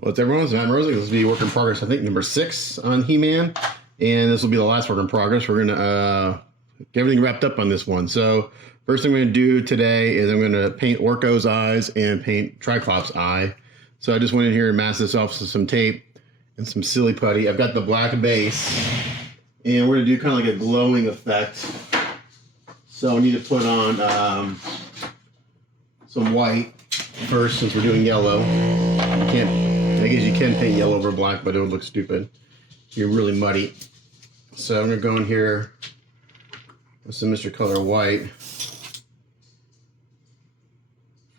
What's everyone's Matt Rosie. This will be work in progress, I think, number 6 on He-Man. And this will be the last work in progress. We're going to get everything wrapped up on this one. So first thing I'm going to do today is I'm going to paint Orko's eyes and paint Triclops' eye. So I just went in here and masked this off with some tape and some silly putty. I've got the black base. And we're going to do kind of like a glowing effect. So I need to put on some white first since we're doing yellow. I guess you can paint yellow over black, but it would look stupid. You're really muddy. So I'm going to go in here with some Mr. Color White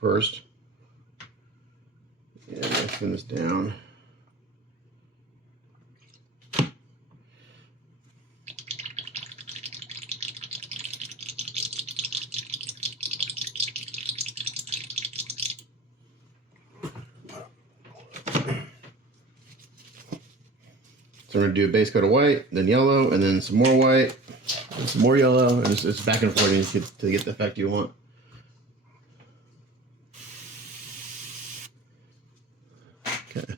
first. And I'll thin this down. So we're going to do a base coat of white, then yellow, and then some more white, and some more yellow, and it's back and forth to get the effect you want. Okay.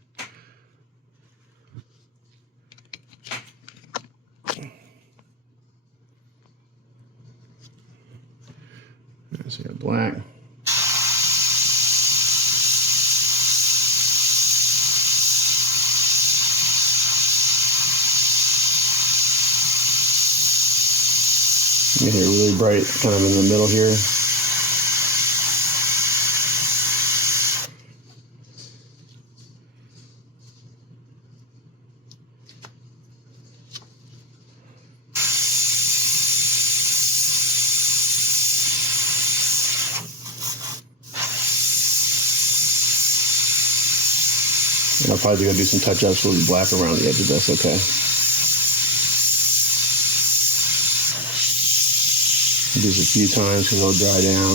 So you got black. Get it really bright, kind of in the middle here. And I'll probably do some touch-ups with black around the edge of this, okay? Do this a few times because it'll dry down.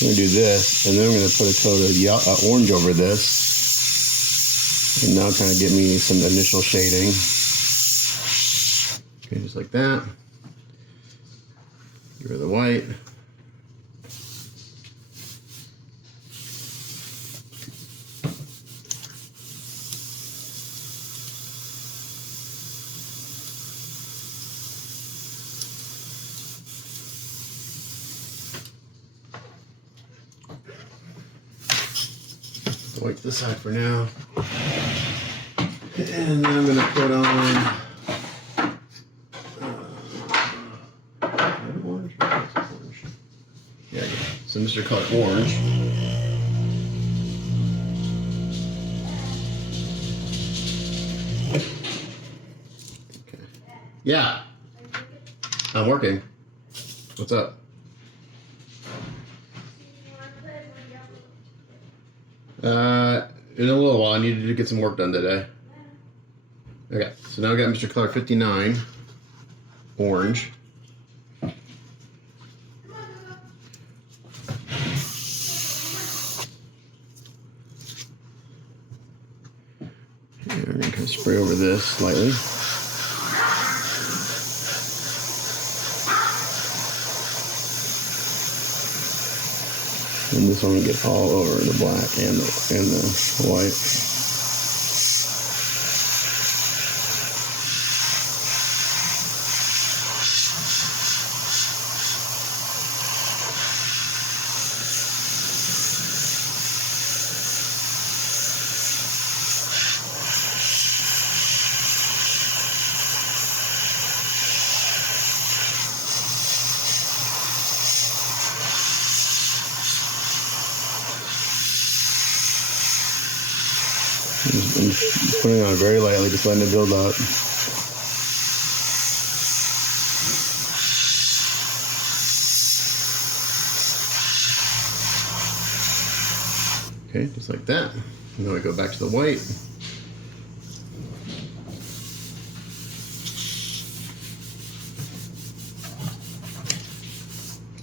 I'm going to do this, and then I'm going to put a coat of orange over this. And now kind of get me some initial shading. Okay, just like that. Get rid of the white. Wipe this side for now. And then I'm going to put on orange. Yeah, so Mr. Color Orange. Okay. Yeah. I'm working. What's up? In a little while, I needed to get some work done today. Okay, so now I got Mr. Color 59, orange. Okay, we're going to kind of spray over this slightly. And this one will get all over the black and the white. Just putting it on very lightly, just letting it build up. Okay, just like that. And then we go back to the white.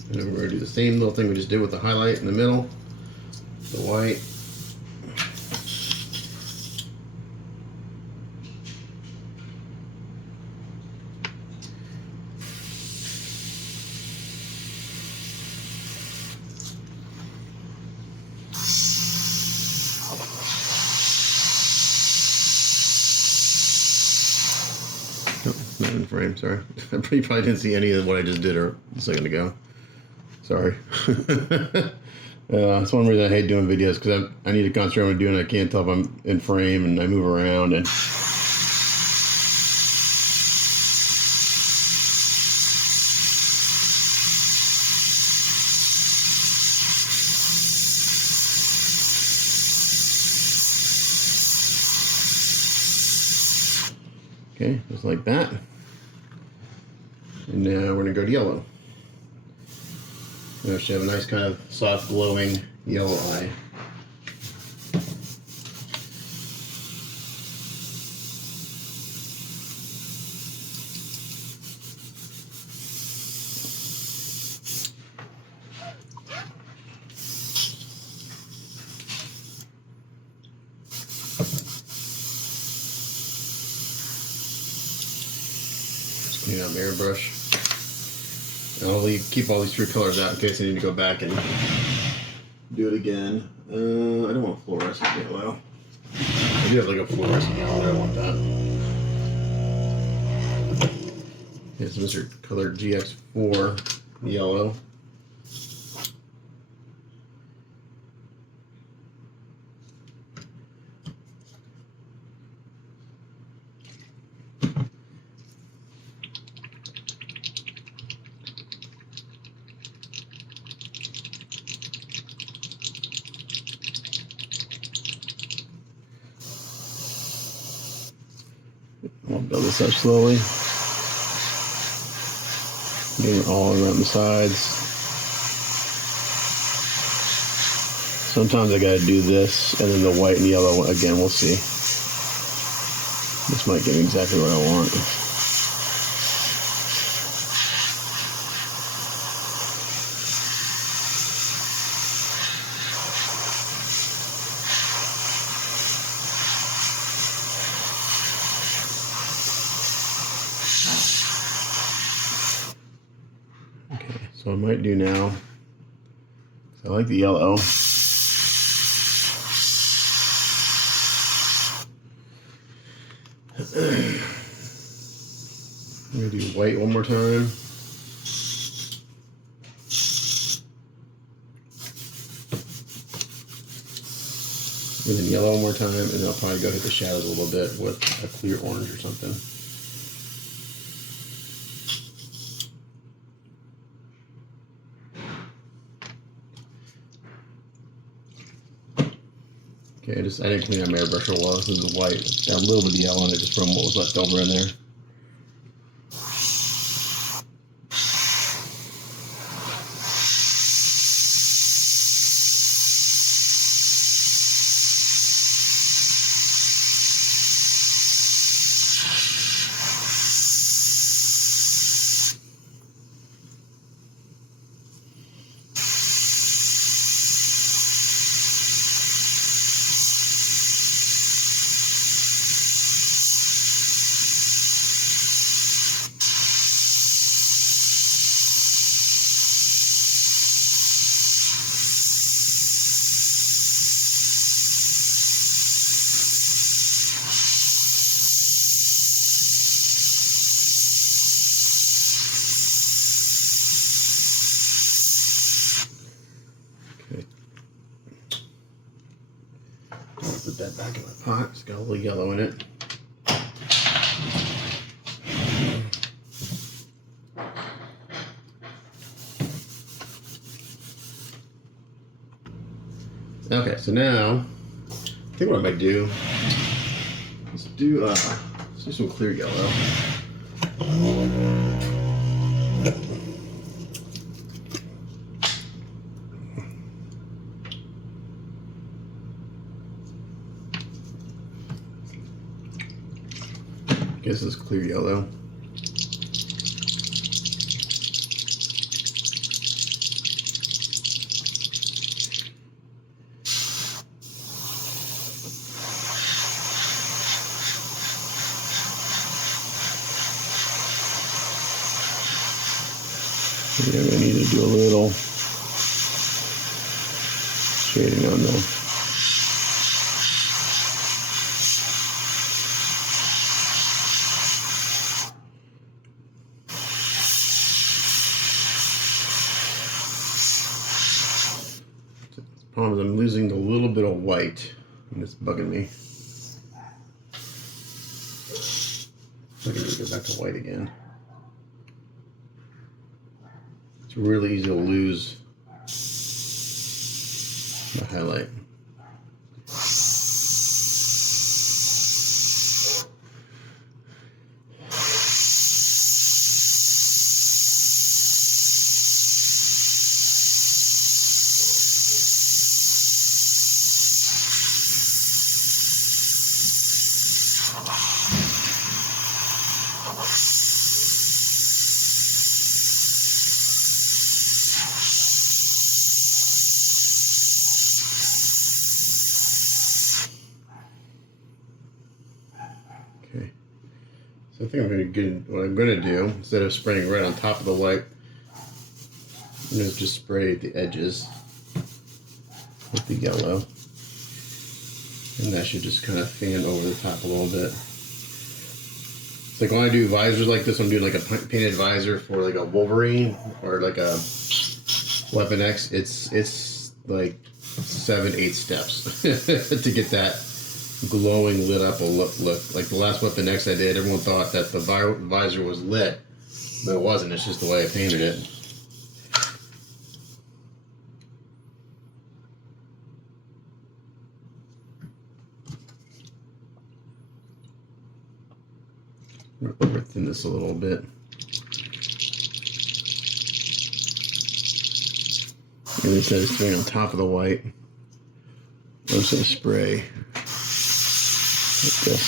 And then we're going to do the same little thing we just did with the highlight in the middle, the white. Oh, not in frame, sorry. You probably didn't see any of what I just did a second ago. Sorry. That's one reason I hate doing videos, because I need to concentrate on what I'm doing. I can't tell if I'm in frame and I move around. And okay, just like that. And now we're going to go to yellow. We actually have a nice kind of soft glowing yellow eye. Just clean out my airbrush. I'll keep all these 3 colors out in case I need to go back and do it again. I don't want fluorescent yellow. I do have like a fluorescent yellow, I don't want that. Here's Mr. Color GX4 yellow. I'll build this up slowly. Getting all around the sides. Sometimes I gotta do this and then the white and yellow again, we'll see. This might give me exactly what I want. So I might do now, I like the yellow. I'm going to do white one more time. And then yellow one more time, and then I'll probably go hit the shadows a little bit with a clear orange or something. Okay, I didn't clean out my airbrush real well. This is white. Got a little bit of yellow in it just from what was left over in there. Put that back in my pot. It's got a little yellow in it. Okay, so now I think what I might do is do some clear yellow. I guess it's clear yellow. You're going to need to do a little shading on them. Problem is I'm losing a little bit of white, and it's bugging me. I'm going to go back to white again. It's really easy to lose the highlight. Okay, so I think what I'm going to do, instead of spraying right on top of the white, I'm going to just spray the edges with the yellow. And that should just kind of fan over the top a little bit. It's like when I do visors like this, I'm doing like a painted visor for like a Wolverine or like a Weapon X. It's like 7-8 steps to get that glowing lit up a look. Like the last Weapon X I did, everyone thought that the visor was lit, but it wasn't. It's just the way I painted it. I'm going to overthin this a little bit. And instead of spraying on top of the white, I'm just going to spray like this.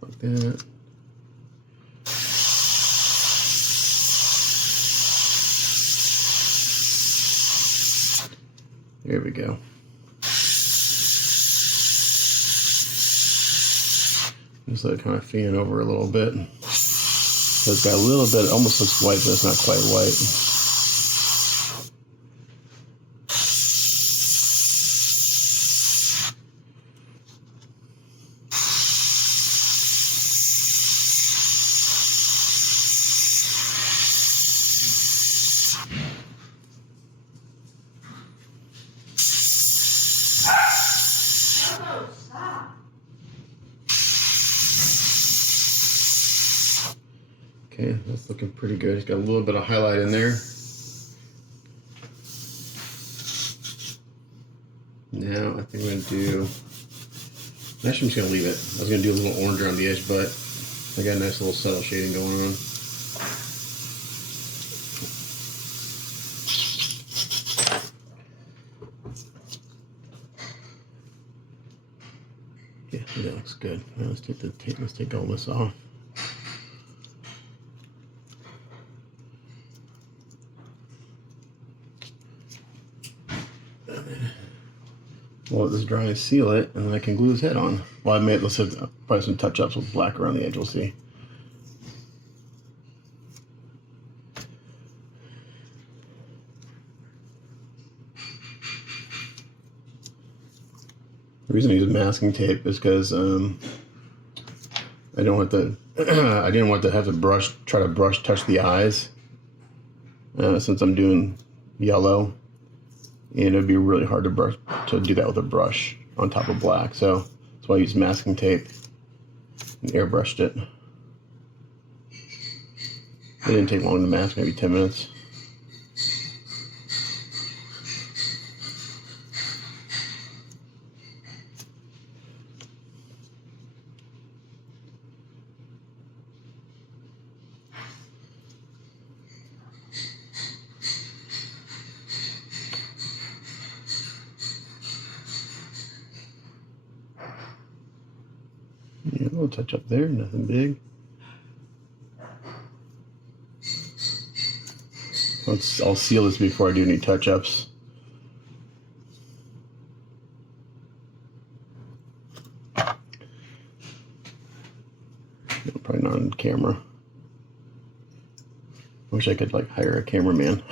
Like that. There we go. Just let it kind of fan over a little bit. So it's got a little bit, it almost looks white, but it's not quite white. Okay, that's looking pretty good. It's got a little bit of highlight in there. Now I think I'm going to do, actually I'm just going to leave it. I was going to do a little orange around the edge, but I got a nice little subtle shading going on. Yeah, that looks good. Now let's take the tape, let's take all this off. Well, let this dry and seal it, and then I can glue his head on. Well, I made, let's have probably some touch-ups with black around the edge, we'll see. The reason I use masking tape is because I don't want the I didn't want to have to try to touch the eyes since I'm doing yellow. And it'd be really hard to do that with a brush on top of black. So that's why I use masking tape and airbrushed it. It didn't take long to mask, maybe 10 minutes. Yeah, a little touch up there, nothing big. I'll seal this before I do any touch-ups. Probably not on camera. Wish I could like hire a cameraman.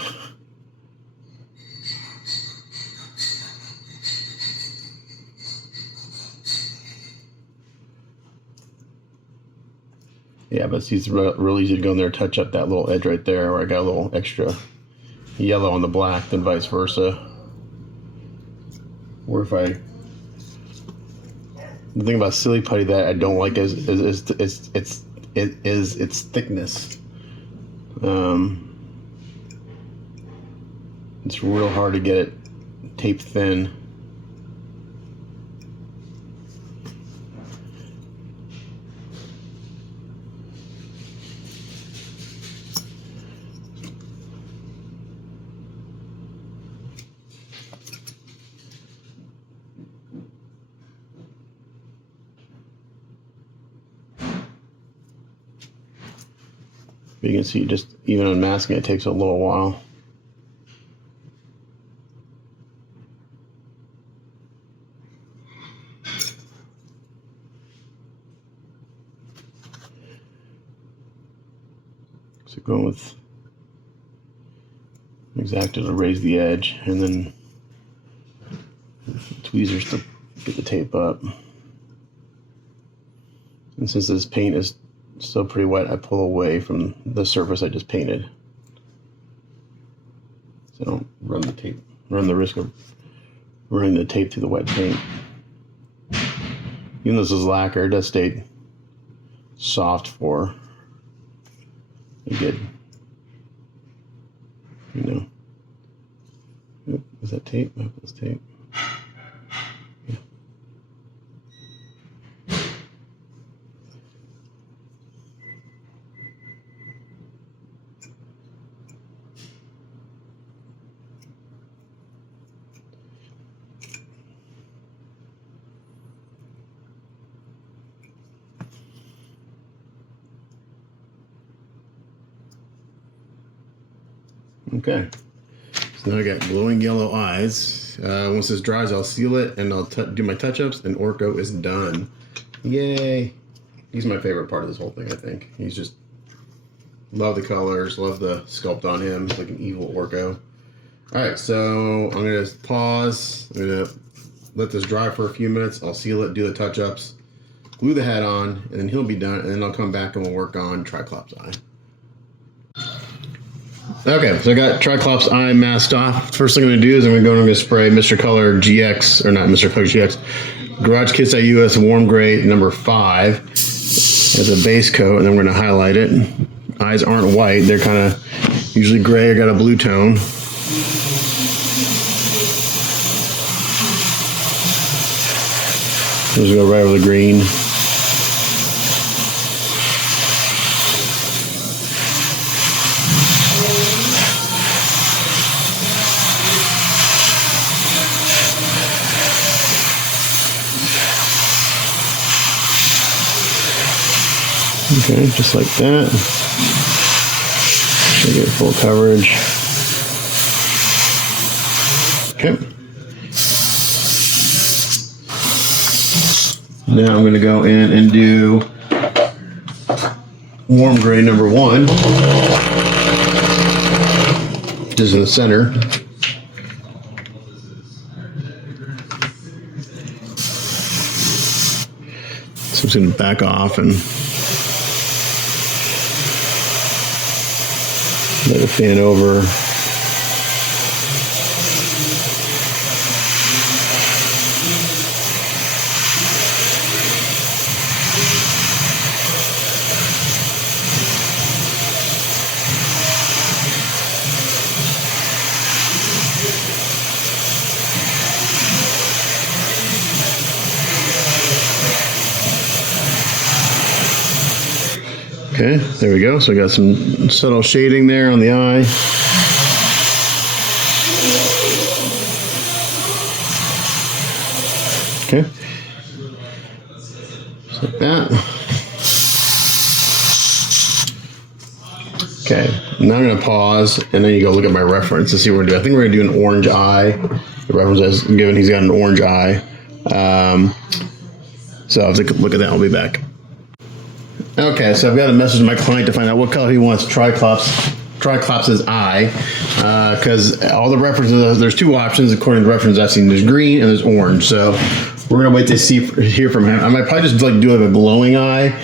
Yeah, but it's real easy to go in there and touch up that little edge right there where I got a little extra yellow on the black than vice versa. Or if I, the thing about silly putty that I don't like is its thickness. It's real hard to get it tape thin. You can see just even unmasking it takes a little while. So going with X-Acto to raise the edge, and then tweezers to get the tape up. And since this paint is still pretty wet, I pull away from the surface I just painted, so I don't run the risk of running the tape through the wet paint. Even though this is lacquer, it does stay soft for a good, you know. Oop, is that tape? I hope that's tape. Yeah. Okay, so now I got glowing yellow eyes. Once this dries, I'll seal it and I'll do my touch-ups, and Orko is done. Yay! He's my favorite part of this whole thing, I think. He's just, love the colors, love the sculpt on him. He's like an evil Orko. Alright, so I'm going to pause. I'm going to let this dry for a few minutes. I'll seal it, do the touch-ups, glue the head on, and then he'll be done, and then I'll come back and we'll work on Triclops' eye. Okay, so I got Triclops' eye masked off. First thing I'm going to do is I'm going to spray Mr. Color GX, or not Mr. Color GX, Garage Kits US Warm Gray number 5 as a base coat, and then we're going to highlight it. Eyes aren't white, they're kind of usually gray or got a blue tone. Just go right over the green. Okay, just like that. Should get full coverage. Okay. Now I'm going to go in and do warm gray number 1. Just in the center. So I'm just going to back off and let it fan over. Okay, there we go. So I got some subtle shading there on the eye. Okay, just like that. Okay, now I'm going to pause, and then you go look at my reference to see what we're doing. I think we're going to do an orange eye. The reference is given he's got an orange eye. So I'll take a look at that. I'll be back. Okay, so I've got a message to my client to find out what color he wants Triclops' eye, because all the references, there's 2 options according to the references I've seen. There's green and there's orange, so we're gonna wait to hear from him. I might probably just like do like a glowing eye,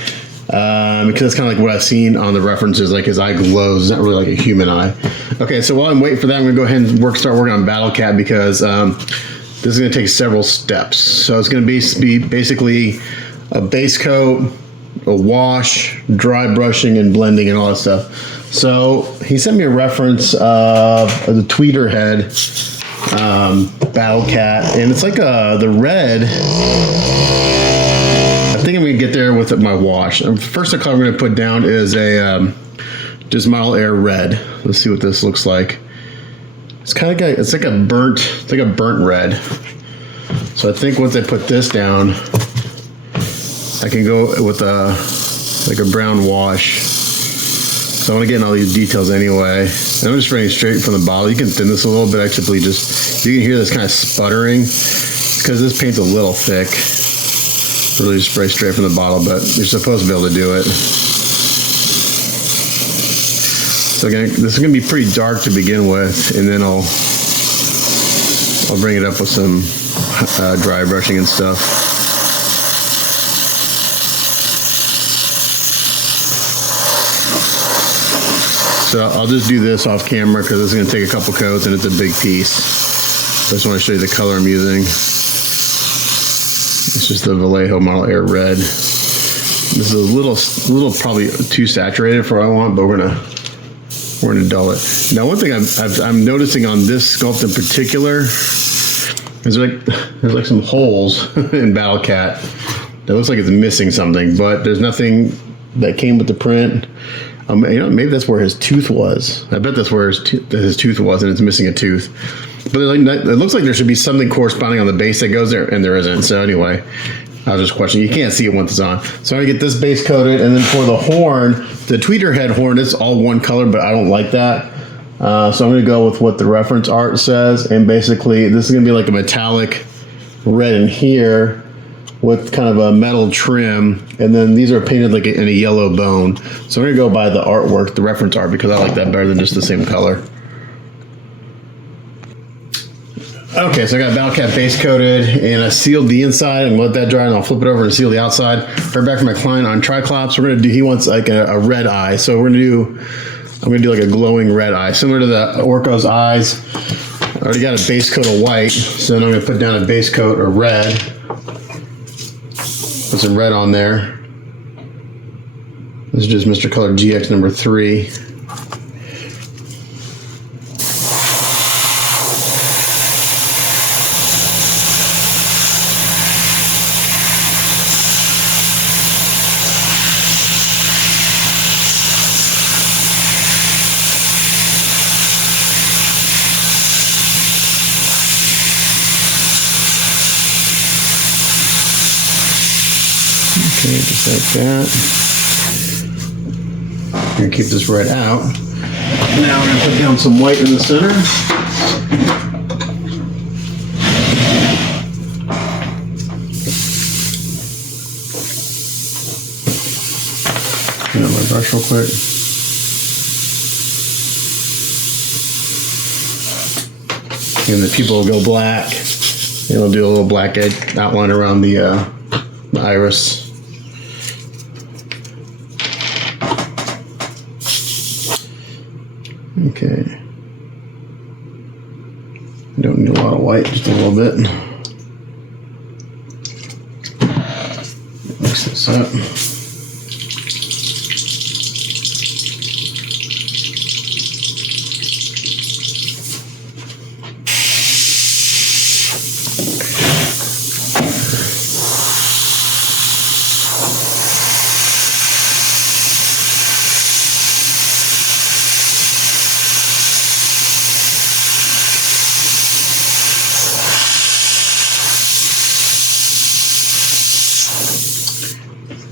because it's kind of like what I've seen on the references, like his eye glows. It's not really like a human eye. Okay, so while I'm waiting for that, I'm gonna go ahead and start working on Battlecat, because this is gonna take several steps. So it's gonna be basically a base coat, a wash, dry brushing, and blending, and all that stuff. So he sent me a reference of the tweeter head Battlecat, and it's like the red. I think I'm gonna get there with my wash. First color I'm gonna put down is a just Model Air red. Let's see what this looks like. It's kind of like a burnt red. So I think once I put this down, I can go with like a brown wash. So I want to get in all these details anyway. And I'm just spraying straight from the bottle. You can thin this a little bit. Actually, you can hear this kind of sputtering. It's because this paint's a little thick. Really just spray straight from the bottle, but you're supposed to be able to do it. So again, this is going to be pretty dark to begin with, and then I'll bring it up with some dry brushing and stuff. So I'll just do this off camera because it's going to take a couple coats and it's a big piece. So I just want to show you the color I'm using. It's just the Vallejo Model Air red. This is a little probably too saturated for what I want, but we're gonna dull it. Now, one thing I'm noticing on this sculpt in particular is there's like some holes in Battlecat. That looks like it's missing something, but there's nothing that came with the print. You know, maybe that's where his tooth was. I bet that's where his tooth was, and it's missing a tooth. But it looks like there should be something corresponding on the base that goes there, and there isn't. So anyway, I was just questioning. You can't see it once it's on. So I'm gonna get this base coated, and then for the horn, the tweeter head horn, it's all one color, but I don't like that. So I'm gonna go with what the reference art says, and basically this is gonna be like a metallic red in here with kind of a metal trim, and then these are painted like in a yellow bone. So I'm gonna go by the artwork, the reference art, because I like that better than just the same color. Okay, so I got Battlecat base coated, and I sealed the inside. I'm gonna let that dry, and I'll flip it over and seal the outside. Heard back from my client on Triclops. He wants like a red eye. So I'm gonna do like a glowing red eye, similar to the Orco's eyes. I already got a base coat of white, so then I'm gonna put down a base coat of red. Put some red on there. This is just Mr. Color GX number 3. Okay, just like that. I'm gonna keep this red out. Now we're gonna put down some white in the center. Clean up my brush real quick. And the pupil will go black. It'll do a little black edge outline around the iris. Okay. Don't need a lot of white, just a little bit. Mix this up.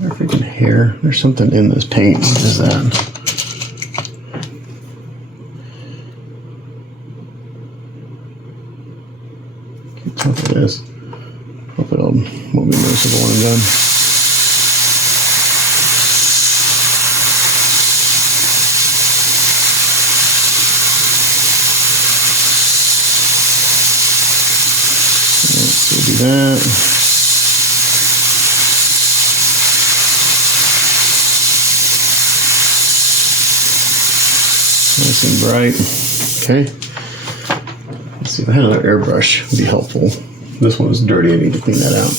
Freaking hair. There's something in this paint. What is that? Can't tell what it is. Hope it won't be noticeable when I'm done. So we'll do that. Nice and bright. Okay. Let's see if I had another airbrush. Would be helpful. This one is dirty. I need to clean that out.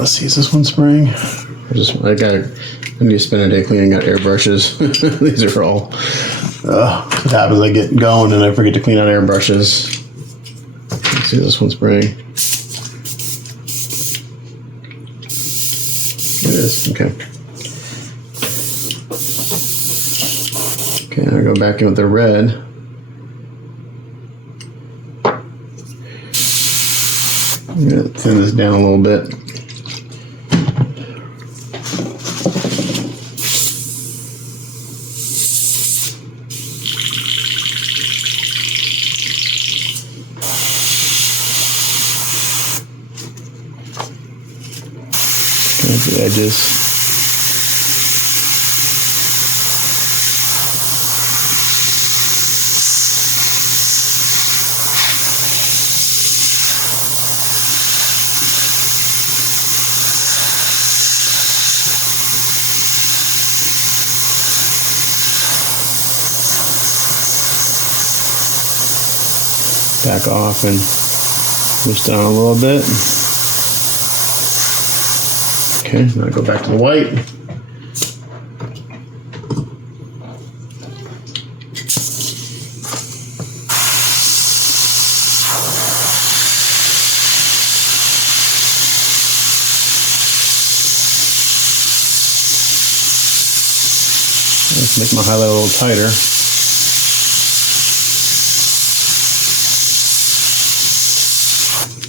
Let's see. Is this one spraying? I need to spend a day cleaning out airbrushes. These are all. What happens? I get going and I forget to clean out airbrushes. Let's see. This one's spraying. It is. Okay. Okay, I'll go back in with the red. I'm going to thin this down a little bit. There's the edges. Back off and push down a little bit. Okay, now go back to the white. Let's make my highlight a little tighter.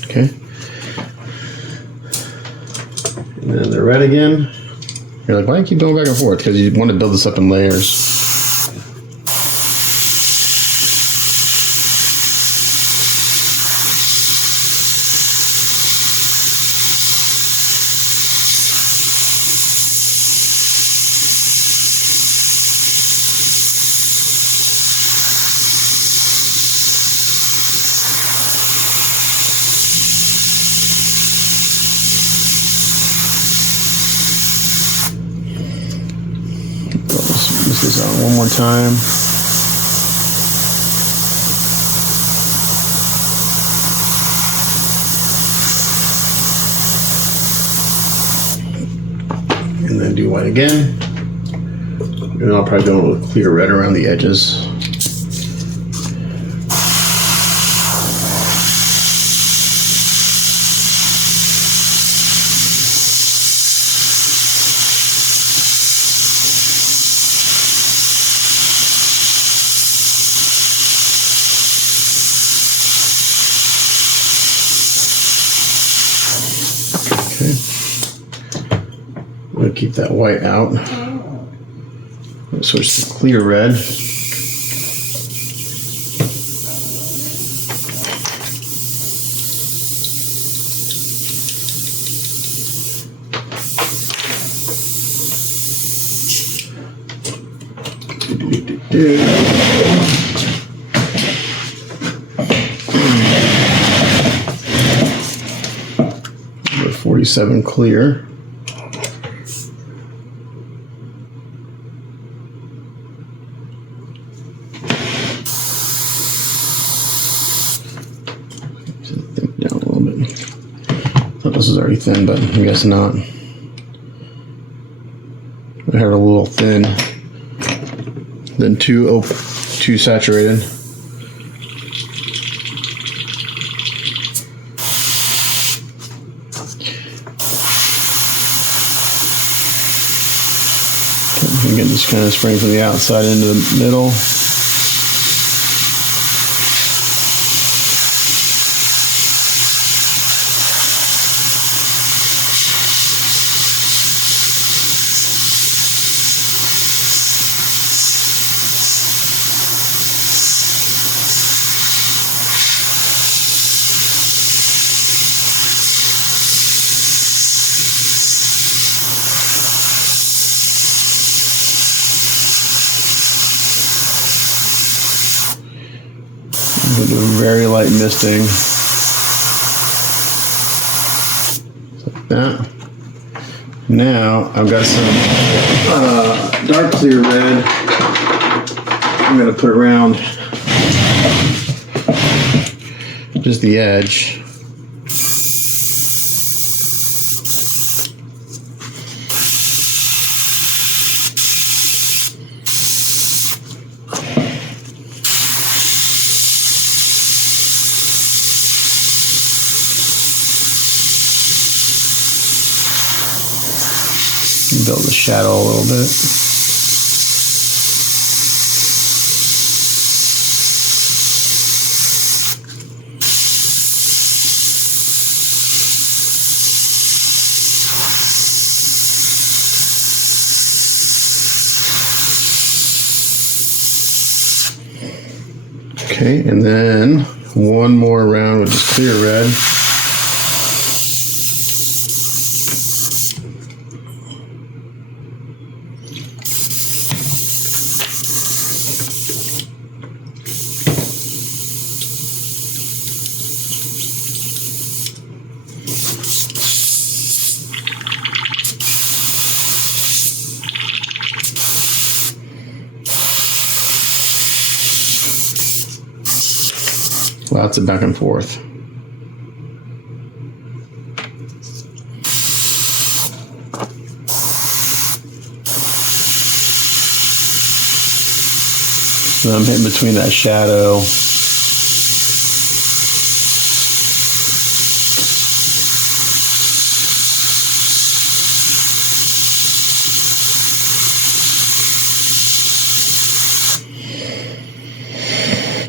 Okay. And then the red again. You're like, why do you keep going back and forth? Because you want to build this up in layers. Let's do this out one more time. And then do white again. And I'll probably go a little clear red around the edges. Okay. I'm going to keep that white out. I'm going to switch to clear red. Number 47 clear. Down a little bit. Thought this was already thin, but I guess not. I had a little thin, then too saturated. Again, just kind of spraying from the outside into the middle. We'll do a very light misting. Like that. Now I've got some dark clear red I'm going to put around just the edge. Build the shadow a little bit. Okay, and then one more round with this clear red. Lots of back and forth. So I'm hitting between that shadow.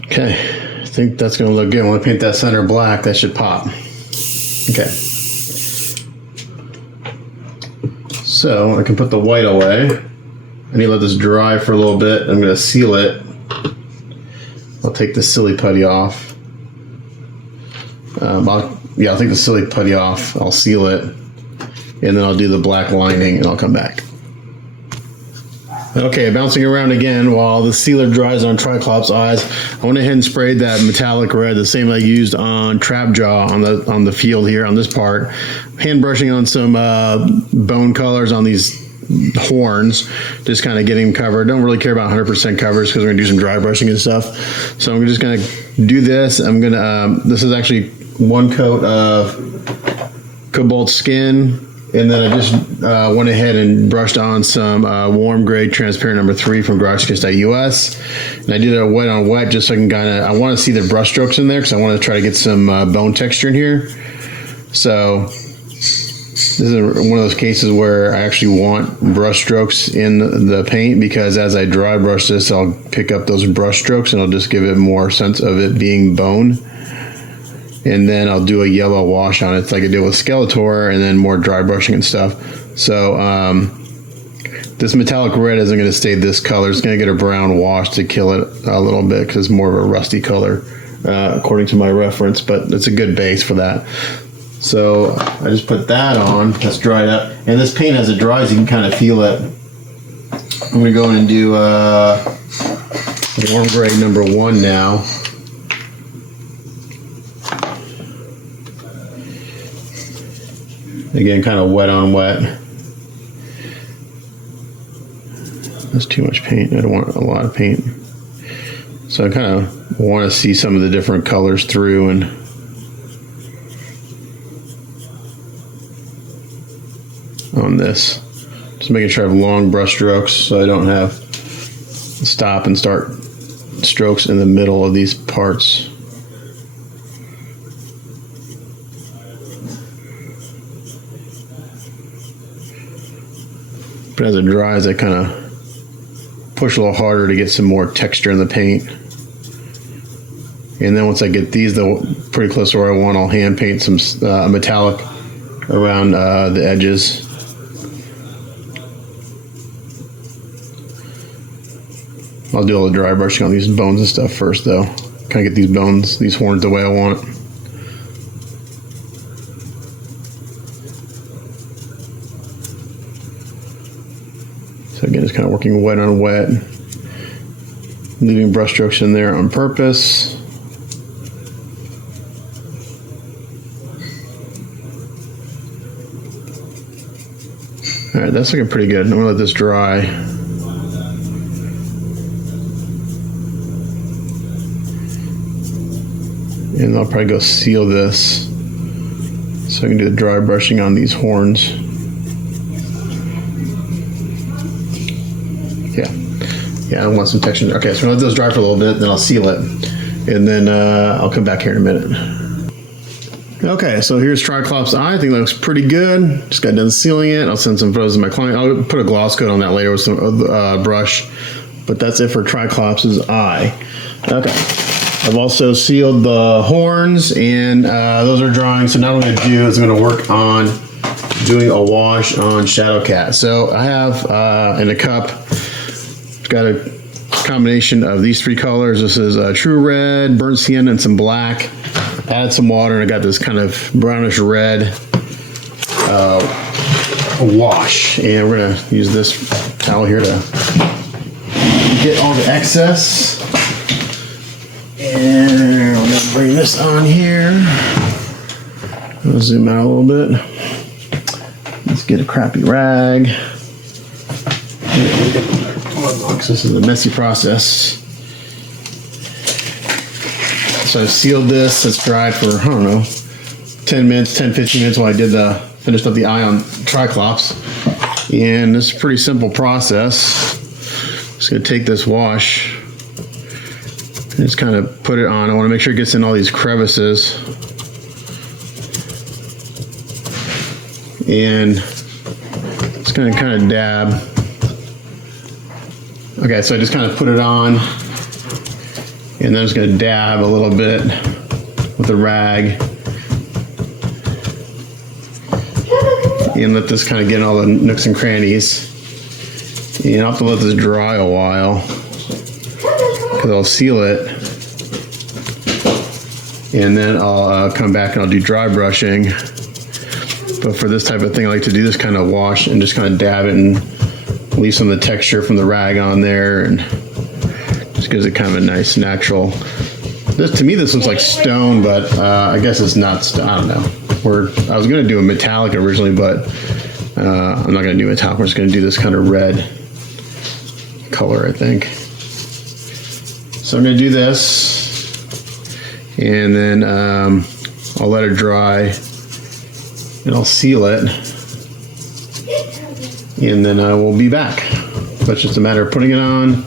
Okay. I think that's going to look good. When I paint that center black, that should pop. Okay. So I can put the white away. I need to let this dry for a little bit. I'm going to seal it. I'll take the silly putty off. I'll take the silly putty off. I'll seal it. And then I'll do the black lining and I'll come back. Okay, bouncing around again while the sealer dries on Triclops eyes. I went ahead and sprayed that metallic red, the same I used on Trap Jaw on the field here on this part. Hand brushing on some bone colors on these horns, just kind of getting them covered. Don't really care about 100% covers because we're gonna do some dry brushing and stuff. So I'm just gonna do this. I'm gonna, this is actually one coat of cobalt skin. And then I just went ahead and brushed on some warm grade transparent number 3 from GarageKits.us. And I did a wet on wet just so I can kind of, I want to see the brush strokes in there because I want to try to get some bone texture in here. So this is one of those cases where I actually want brush strokes in the paint because as I dry brush this, I'll pick up those brush strokes and I'll just give it more sense of it being bone. And then I'll do a yellow wash on it. It's like I did with Skeletor and then more dry brushing and stuff. So this metallic red isn't going to stay this color. It's going to get a brown wash to kill it a little bit because it's more of a rusty color according to my reference, but it's a good base for that. So I just put that on. That's dried up. And this paint as it dries, you can kind of feel it. I'm going to go in and do warm grade number 1 now. Again, kind of wet on wet. That's too much paint. I don't want a lot of paint. So I kind of want to see some of the different colors through and on this. Just making sure I have long brush strokes so I don't have stop and start strokes in the middle of these parts. But as it dries, I kind of push a little harder to get some more texture in the paint. And then once I get these pretty close to where I want, I'll hand paint some metallic around the edges. I'll do all the dry brushing on these bones and stuff first though. Kind of get these bones, these horns the way I want it. So again, it's kind of working wet on wet, leaving brush strokes in there on purpose. All right, that's looking pretty good. I'm gonna let this dry. And I'll probably go seal this so I can do the dry brushing on these horns. Yeah, I want some texture. Okay, so I'm gonna let those dry for a little bit, then I'll seal it. And then I'll come back here in a minute. Okay, so here's Triclops eye. I think it looks pretty good. Just got done sealing it. I'll send some photos to my client. I'll put a gloss coat on that later with some brush. But that's it for Triclops' eye. Okay, I've also sealed the horns, and those are drying. So now what I'm gonna do is I'm gonna work on doing a wash on Shadowcat. So I have in a cup, got a combination of these three colors. This is true red, burnt sienna, and some black. Add some water, and I got this kind of brownish red wash. And we're gonna use this towel here to get all the excess. And I'm gonna bring this on here. I'll zoom out a little bit. Let's get a crappy rag. This is a messy process. So I've sealed this. It's dried for, I don't know, 10 minutes, 10, 15 minutes while I finished up the eye on Triclops. And it's a pretty simple process. Just gonna take this wash and just kind of put it on. I wanna make sure it gets in all these crevices. And it's gonna kind of dab. Okay, so I just kind of put it on, and then I'm just gonna dab a little bit with a rag and let this kind of get in all the nooks and crannies. And I'll have to let this dry a while because I'll seal it, and then I'll come back and I'll do dry brushing. But for this type of thing, I like to do this kind of wash and just kind of dab it and leave some of the texture from the rag on there, and just gives it kind of a nice natural. This, to me, this looks like stone, but I guess it's not stone. I don't know. I was going to do a metallic originally, but I'm not going to do metallic. We're just going to do this kind of red color, I think. So I'm going to do this, and then I'll let it dry, and I'll seal it. And then I will be back. But it's just a matter of putting it on,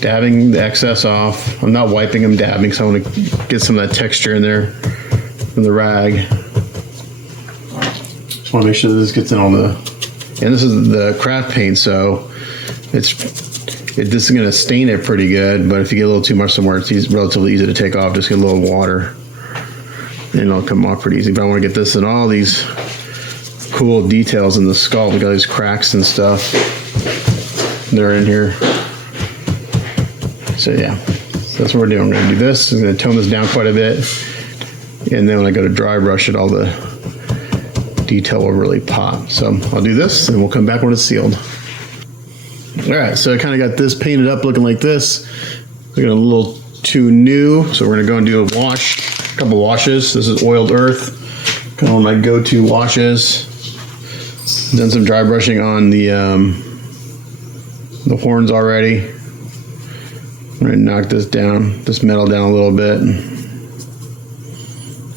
dabbing the excess off. I'm not wiping, I'm dabbing, so I want to get some of that texture in there from the rag. Just want to make sure that this gets in all the, and this is the craft paint, so this is going to stain it pretty good, but if you get a little too much somewhere, it's relatively easy to take off. Just get a little water, and it'll come off pretty easy. But I want to get this in all these cool details in the skull. We got these cracks and stuff. They're in here. So yeah, so that's what we're doing. We're gonna do this. I'm gonna tone this down quite a bit, and then when I go to dry brush it, all the detail will really pop. So I'll do this, and we'll come back when it's sealed. All right, so I kind of got this painted up, looking like this. Looking a little too new, so we're gonna go and do a wash, a couple washes. This is oiled earth, kind of one of my go-to washes. Done some dry brushing on the horns already. I'm gonna knock this down, this metal down a little bit,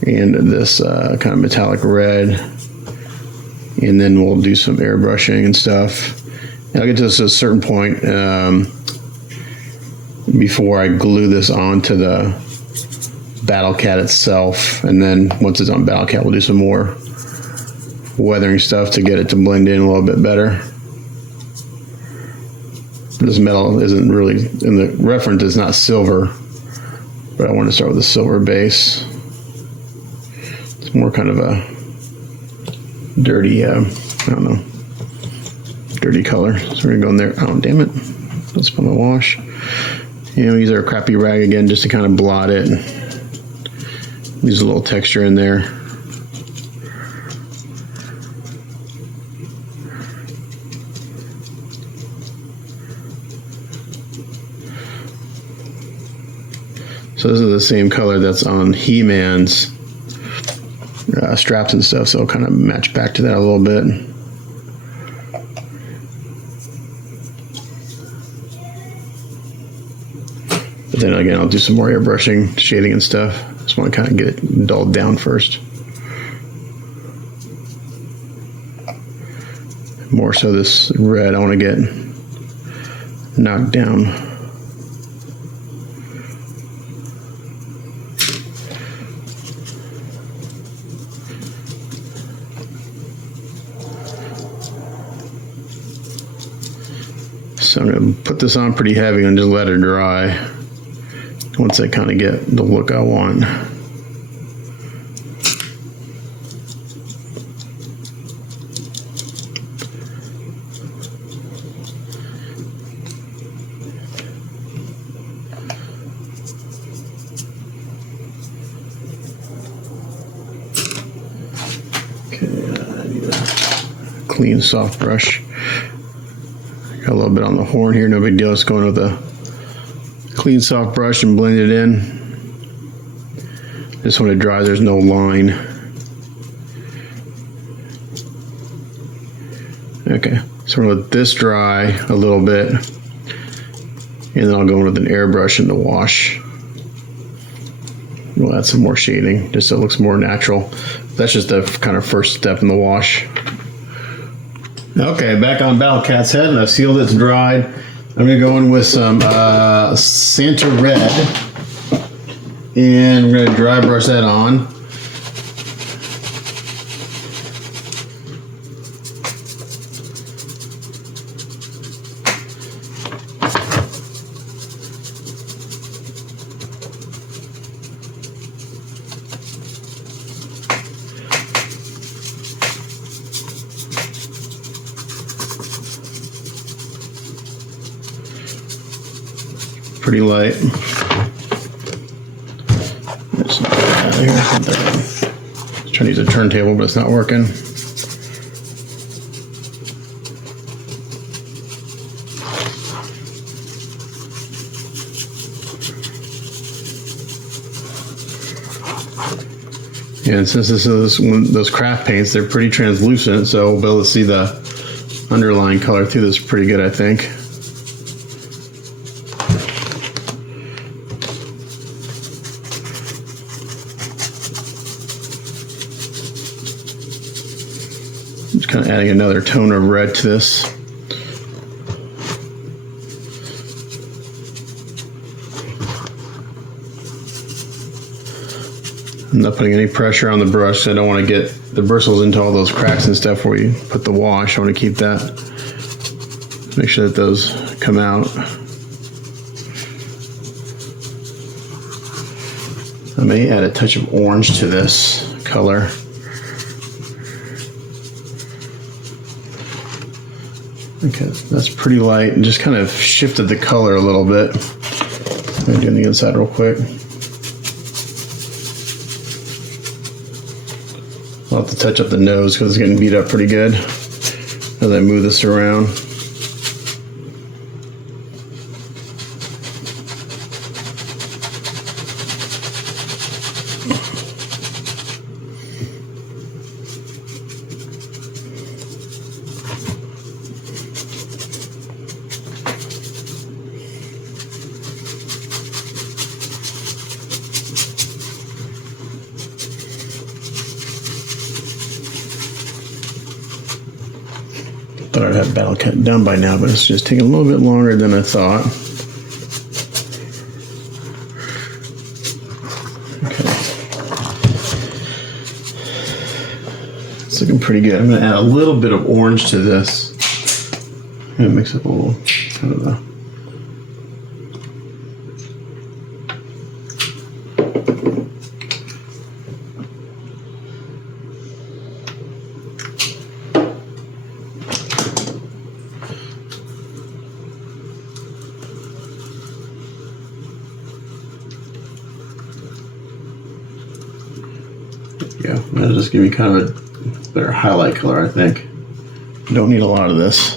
and this kind of metallic red, and then we'll do some airbrushing and stuff. And I'll get to this at a certain point before I glue this onto the Battlecat itself, and then once it's on Battlecat, we'll do some more weathering stuff to get it to blend in a little bit better. This metal isn't really, in the reference is not silver, but I want to start with a silver base. It's more kind of a dirty, I don't know, dirty color. So we're gonna go in there. Oh, damn it. Let's put my wash. You know, use our crappy rag again just to kind of blot it. Use a little texture in there. So this is the same color that's on He-Man's straps and stuff, so I'll kind of match back to that a little bit. But then again, I'll do some more airbrushing, shading and stuff. Just want to kind of get it dulled down first. More so this red I want to get knocked down. So I'm going to put this on pretty heavy and just let it dry once I kind of get the look I want. Okay, I need a clean soft brush. Got a little bit on the horn here, no big deal. Just going with a clean soft brush and blend it in. Just when it dries, there's no line. Okay, so I'm gonna let this dry a little bit, and then I'll go in with an airbrush in the wash. We'll add some more shading just so it looks more natural. That's just the kind of first step in the wash. Okay, back on Battlecat's head, and I've sealed it, it's dried. I'm gonna go in with some Santa Red, and we're gonna dry brush that on. Pretty light. Let's get that out of here. Just trying to use a turntable, but it's not working. Yeah, and since this is those craft paints, they're pretty translucent, so we'll be able to see the underlying color through this pretty good, I think. Just kind of adding another tone of red to this. I'm not putting any pressure on the brush, so I don't want to get the bristles into all those cracks and stuff where you put the wash. I want to keep that, make sure that those come out. I may add a touch of orange to this color. Okay, that's pretty light, and just kind of shifted the color a little bit. I'm doing the inside real quick. I'll have to touch up the nose because it's getting beat up pretty good as I move this around. Thought I'd have Battlecat done by now, but it's just taking a little bit longer than I thought. Okay. It's looking pretty good. I'm going to add a little bit of orange to this. I'm going to mix up a little kind of a yeah, that'll just give me kind of a better highlight color, I think. Don't need a lot of this.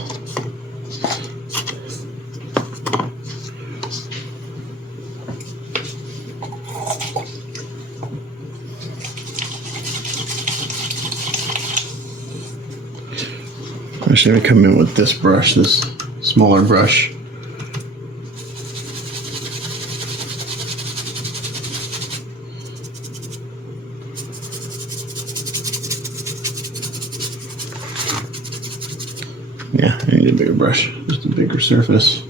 I'm just going to come in with this brush, this smaller brush. Yeah, I need a bigger brush, just a bigger surface.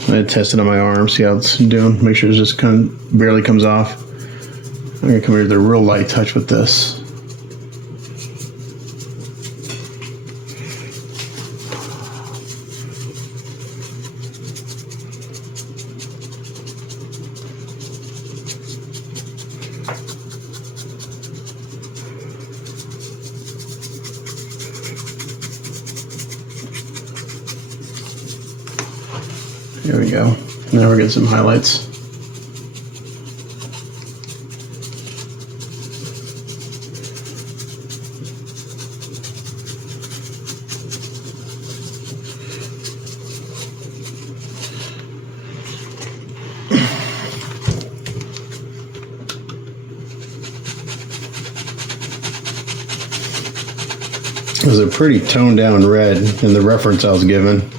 I'm gonna test it on my arm, see how it's doing. Make sure it just kind of barely comes off. I'm gonna come here with a real light touch with this. There we go. Now we're getting some highlights. It was a pretty toned down red in the reference I was given.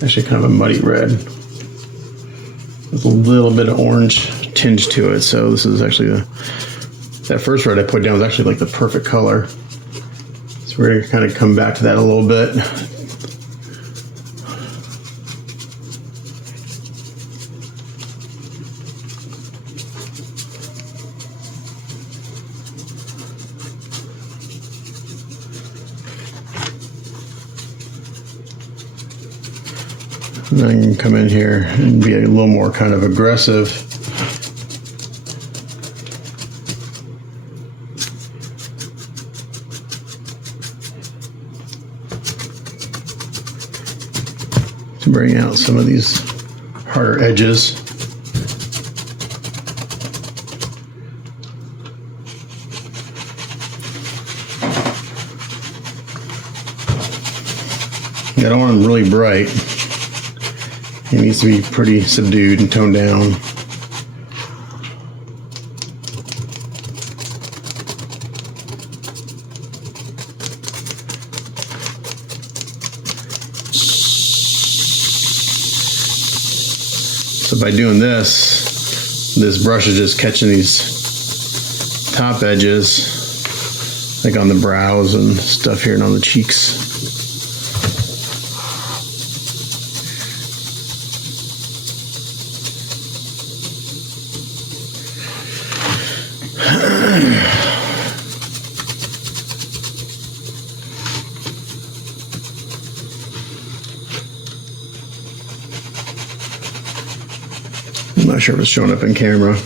Actually kind of a muddy red with a little bit of orange tinge to it. So this is actually that first red I put down was actually like the perfect color. So we're going to kind of come back to that a little bit. And I can come in here and be a little more kind of aggressive. To bring out some of these harder edges. I don't want them really bright. It needs to be pretty subdued and toned down. So by doing this brush is just catching these top edges, like on the brows and stuff here and on the cheeks. I'm not sure if it's showing up in camera.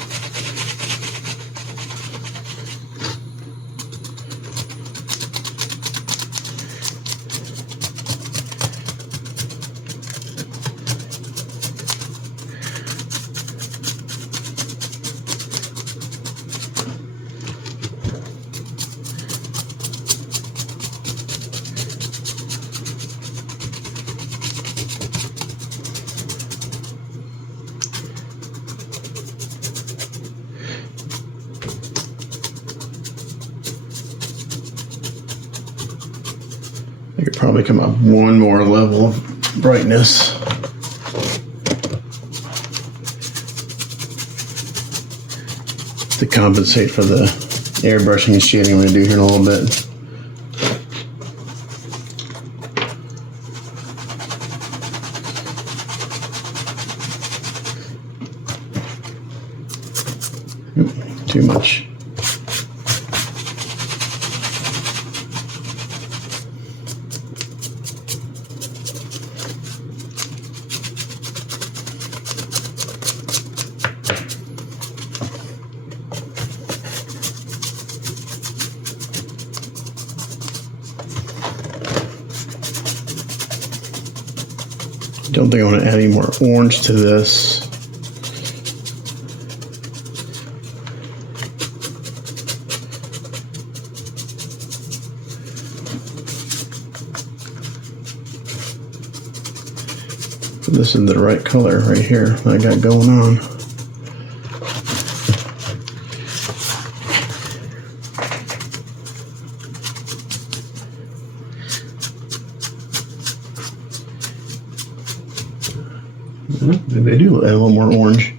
I could probably come up one more level of brightness. To compensate for the airbrushing and shading I'm going to do here in a little bit. Oop, too much. Don't think I want to add any more orange to this. This is the right color right here that I got going on. Maybe I do add a little more orange.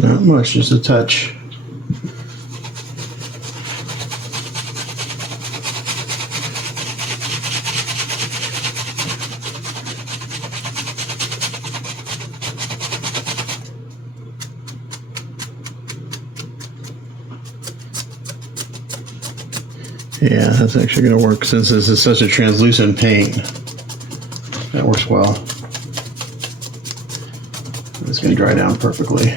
Not much, just a touch. Yeah, that's actually going to work since this is such a translucent paint. That works well. It's going to dry down perfectly.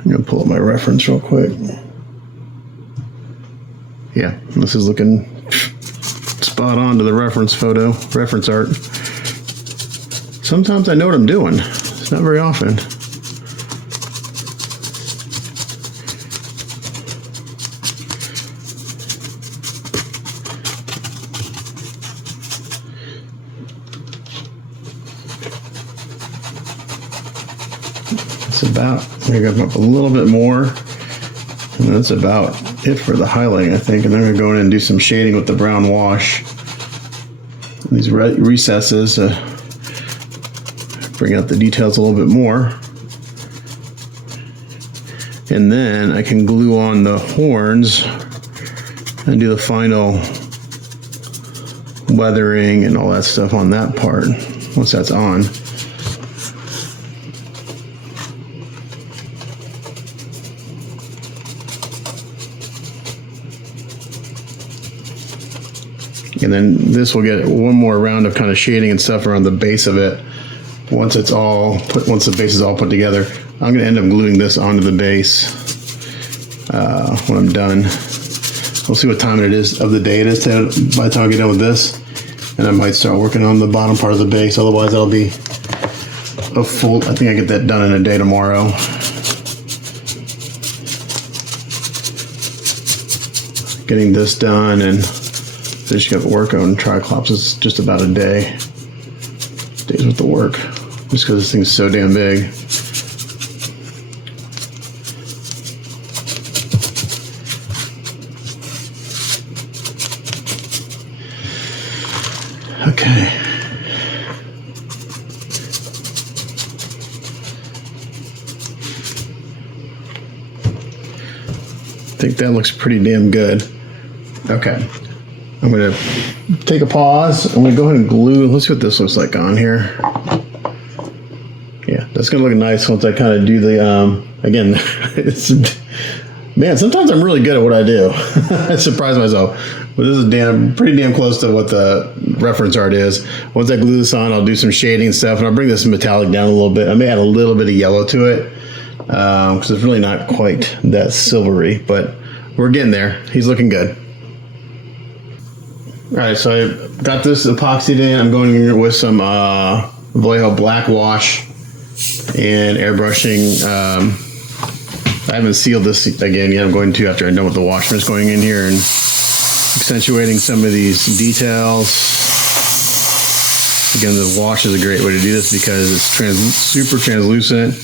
I'm going to pull up my reference real quick. Yeah, this is looking spot on to the reference art. Sometimes I know what I'm doing. It's not very often. It's about, I'm going to go up a little bit more, and that's about it for the highlighting, I think. And then I'm going to go in and do some shading with the brown wash. These recesses, bring out the details a little bit more. And then I can glue on the horns and do the final weathering and all that stuff on that part once that's on. And then this will get one more round of kind of shading and stuff around the base of it. Once the base is all put together, I'm going to end up gluing this onto the base when I'm done. We'll see what time it is of the day it is by the time I get done with this, and I might start working on the bottom part of the base. Otherwise, that'll be a full. I think I get that done in a day tomorrow. Getting this done and finish up work on Triclops is just about a day's worth of work, just because this thing's so damn big. Okay. I think that looks pretty damn good. Okay. I'm going to take a pause. I'm going to go ahead and glue. Let's see what this looks like on here. Yeah, that's going to look nice once I kind of do the, again, man, sometimes I'm really good at what I do. I surprise myself. But this is pretty damn close to what the reference art is. Once I glue this on, I'll do some shading and stuff, and I'll bring this metallic down a little bit. I may add a little bit of yellow to it, because it's really not quite that silvery, but we're getting there. He's looking good. All right, so I got this epoxied in. I'm going in with some Vallejo black wash and airbrushing. I haven't sealed this again yet. I'm going to after I'm done with the wash. I'm just going in here and accentuating some of these details. Again, the wash is a great way to do this because it's super translucent.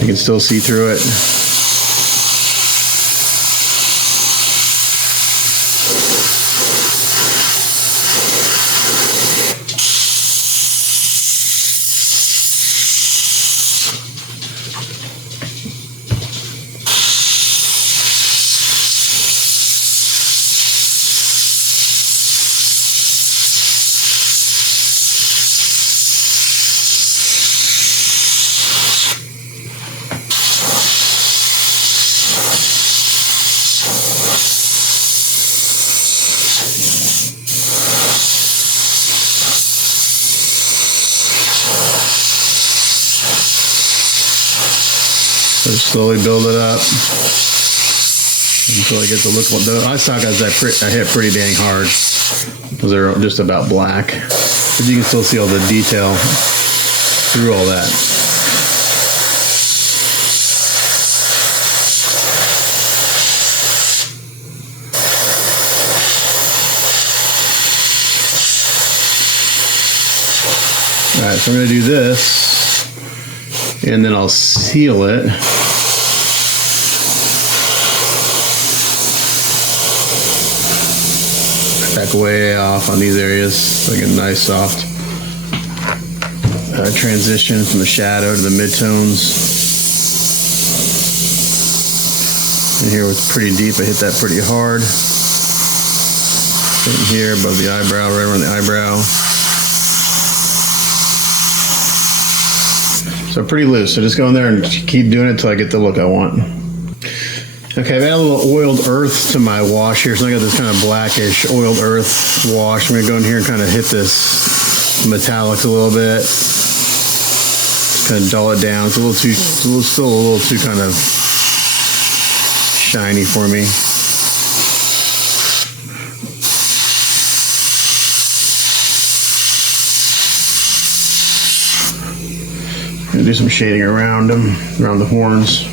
You can still see through it. So slowly build it up until I get the look. The eye sockets I hit pretty dang hard because they're just about black, but you can still see all the detail through all that. All right, so I'm going to do this, and then I'll seal it. Back way off on these areas, so I get a nice soft transition from the shadow to the midtones. And here was pretty deep. I hit that pretty hard. Right here above the eyebrow, right around the eyebrow. So pretty loose. So just go in there and keep doing it until I get the look I want. Okay, I've added a little oiled earth to my wash here. So I got this kind of blackish oiled earth wash. I'm gonna go in here and kind of hit this metallics a little bit. Just kind of dull it down. It's still a little too kind of shiny for me. I'm gonna do some shading around them, around the horns.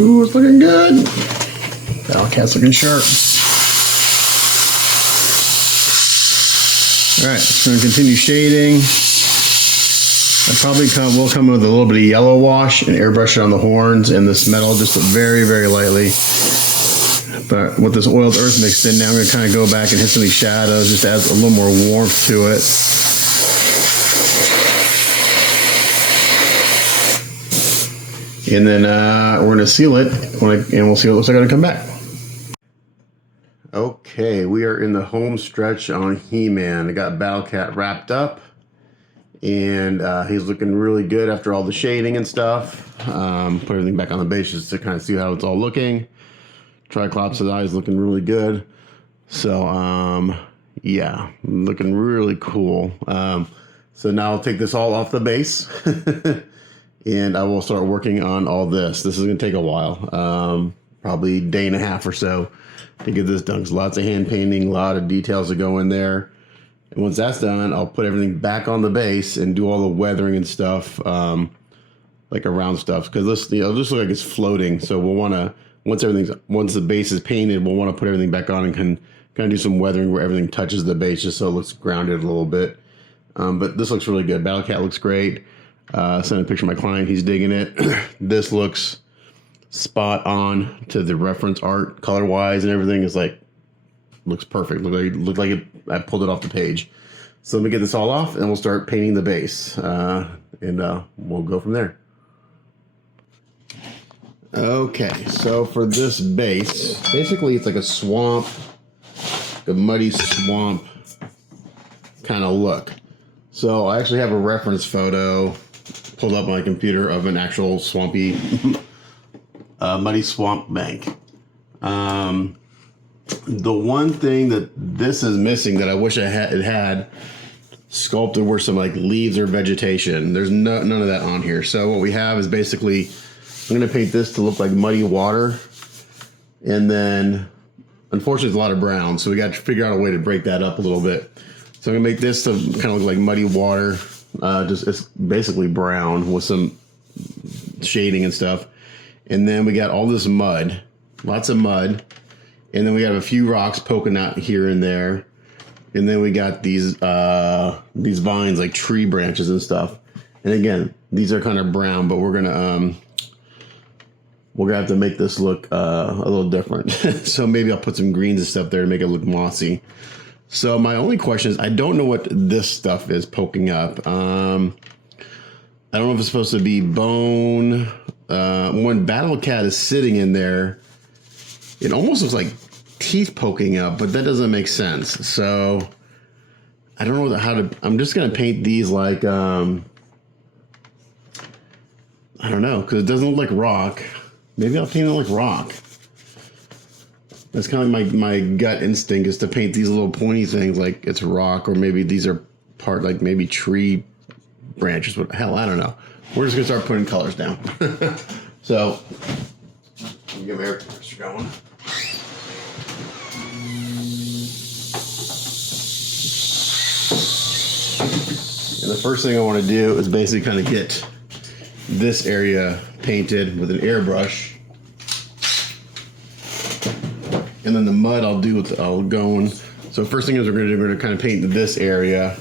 Ooh, it's looking good. Battlecat's looking sharp. All right, so I'm gonna continue shading. I probably will come with a little bit of yellow wash and airbrush it on the horns and this metal just very, very lightly. But with this oiled earth mixed in now, I'm gonna kind of go back and hit some of these shadows, just add a little more warmth to it. And then we're gonna seal it, and we'll see what it looks like when I come back. Okay, we are in the home stretch on He-Man. I got Battlecat wrapped up, and he's looking really good after all the shading and stuff. Put everything back on the base just to kind of see how it's all looking. Triclops' eyes looking really good. So, yeah, looking really cool. So now I'll take this all off the base. And I will start working on all this. This is going to take a while, probably a day and a half or so to get this done. There's lots of hand painting, a lot of details that go in there. And once that's done, I'll put everything back on the base and do all the weathering and stuff, like around stuff. Because this, it'll just look like it's floating. So we'll want to, once the base is painted, we'll want to put everything back on and kind of do some weathering where everything touches the base, just so it looks grounded a little bit. But this looks really good. Battlecat looks great. Sent a picture to my client. He's digging it. This looks spot on to the reference art, color wise, and everything is like looks perfect. Looked like I pulled it off the page. So let me get this all off, and we'll start painting the base, and we'll go from there. Okay, so for this base, basically it's like a swamp, a muddy swamp kind of look. So I actually have a reference photo pulled up on my computer of an actual swampy, muddy swamp bank. The one thing that this is missing that I wish it had sculpted were some like leaves or vegetation. There's none of that on here. So what we have is basically, I'm going to paint this to look like muddy water. And then, unfortunately, it's a lot of brown, so we got to figure out a way to break that up a little bit. So I'm gonna make this to kind of look like muddy water. Just it's basically brown with some shading and stuff. And then we got all this mud, lots of mud. And then we got a few rocks poking out here and there. And then we got these vines, like tree branches and stuff. And again, these are kind of brown, but we're gonna have to make this look a little different. So maybe I'll put some greens and stuff there to make it look mossy. So my only question is, I don't know what this stuff is poking up. I don't know if it's supposed to be bone. When Battlecat is sitting in there, it almost looks like teeth poking up, but that doesn't make sense. So I don't know how to. I'm just gonna paint these like I don't know, because it doesn't look like rock. Maybe I'll paint it like rock. That's kind of like my gut instinct is to paint these little pointy things like it's rock, or maybe these are part like maybe tree branches. What hell, I don't know. We're just gonna start putting colors down. So get my air compressor going. And the first thing I want to do is basically kind of get this area painted with an airbrush. And then the mud I'll do with I'll go in. So first thing is we're gonna kind of paint this area,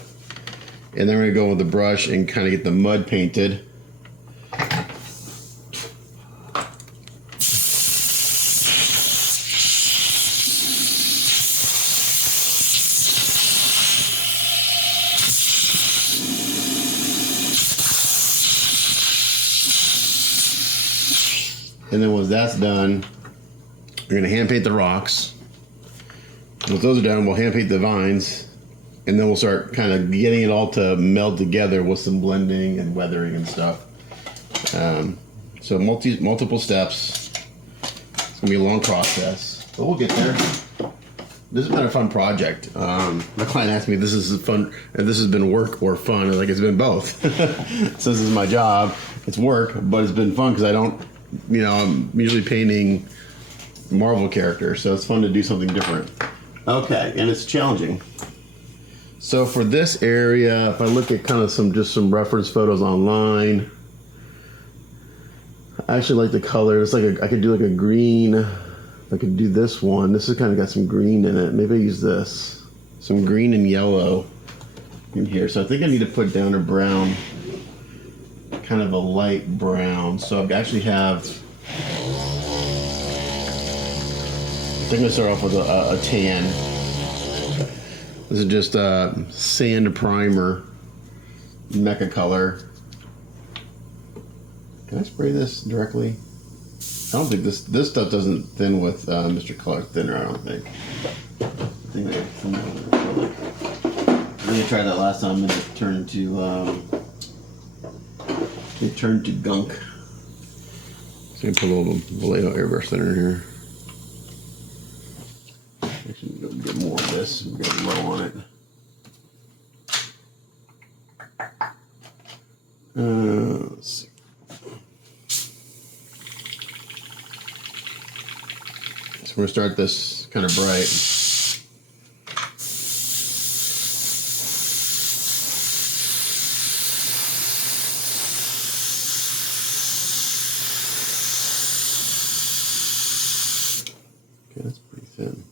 and then we're gonna go with the brush and kind of get the mud painted. And then once that's done, we're gonna hand paint the rocks. Once those are done, we'll hand paint the vines, and then we'll start kind of getting it all to meld together with some blending and weathering and stuff. So multiple steps. It's gonna be a long process, but we'll get there. This has been a fun project. My client asked me if this is fun, if this has been work or fun. I was like, it's been both. Since this is my job, it's work, but it's been fun because I don't, I'm usually painting Marvel characters, so it's fun to do something different. Okay, and it's challenging. So for this area, if I look at kind of some reference photos online, I actually like the color. It's like I could do like a green. I could do this one. This has kind of got some green in it. Maybe I use this. Some green and yellow in here. So I think I need to put down a brown, kind of a light brown. So I actually have, I think I'm gonna start off with a tan. This is just a sand primer, mecha color. Can I spray this directly? I don't think this stuff doesn't thin with Mr. Color Thinner, I don't think. I think I think I tried that last time and it turned to gunk. So I'm gonna put a little Vallejo airbrush thinner in here. Actually, we'll get more of this. We'll get low on it. Let's see. So we're gonna start this kind of bright. Okay, that's pretty thin.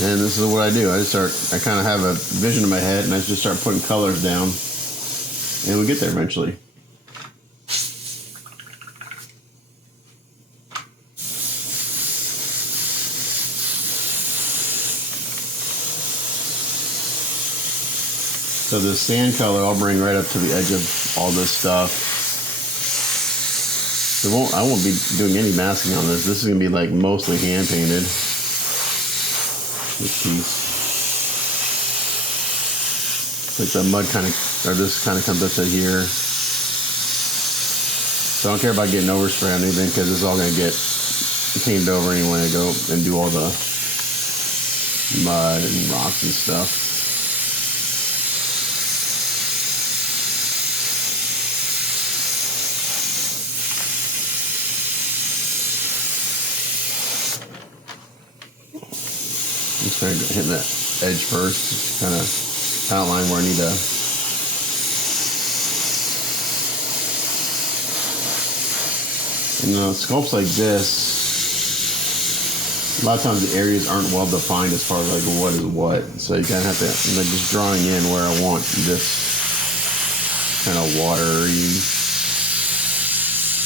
And this is what I do. I kind of have a vision in my head, and I just start putting colors down, and we get there eventually. So this sand color I'll bring right up to the edge of all this stuff. I won't be doing any masking on this. This is gonna be like mostly hand painted. This piece. Like the mud kind of, or this kind of comes up to here. So So I don't care about getting overspray on anything because it's all going to get painted over anyway. I go and do all the mud and rocks and stuff. I'm just kind of hitting that edge first, kind of outline where I need to. And sculpts like this, a lot of times the areas aren't well defined as far as like what is what. So you kind of have to, like, just drawing in where I want this kind of watery.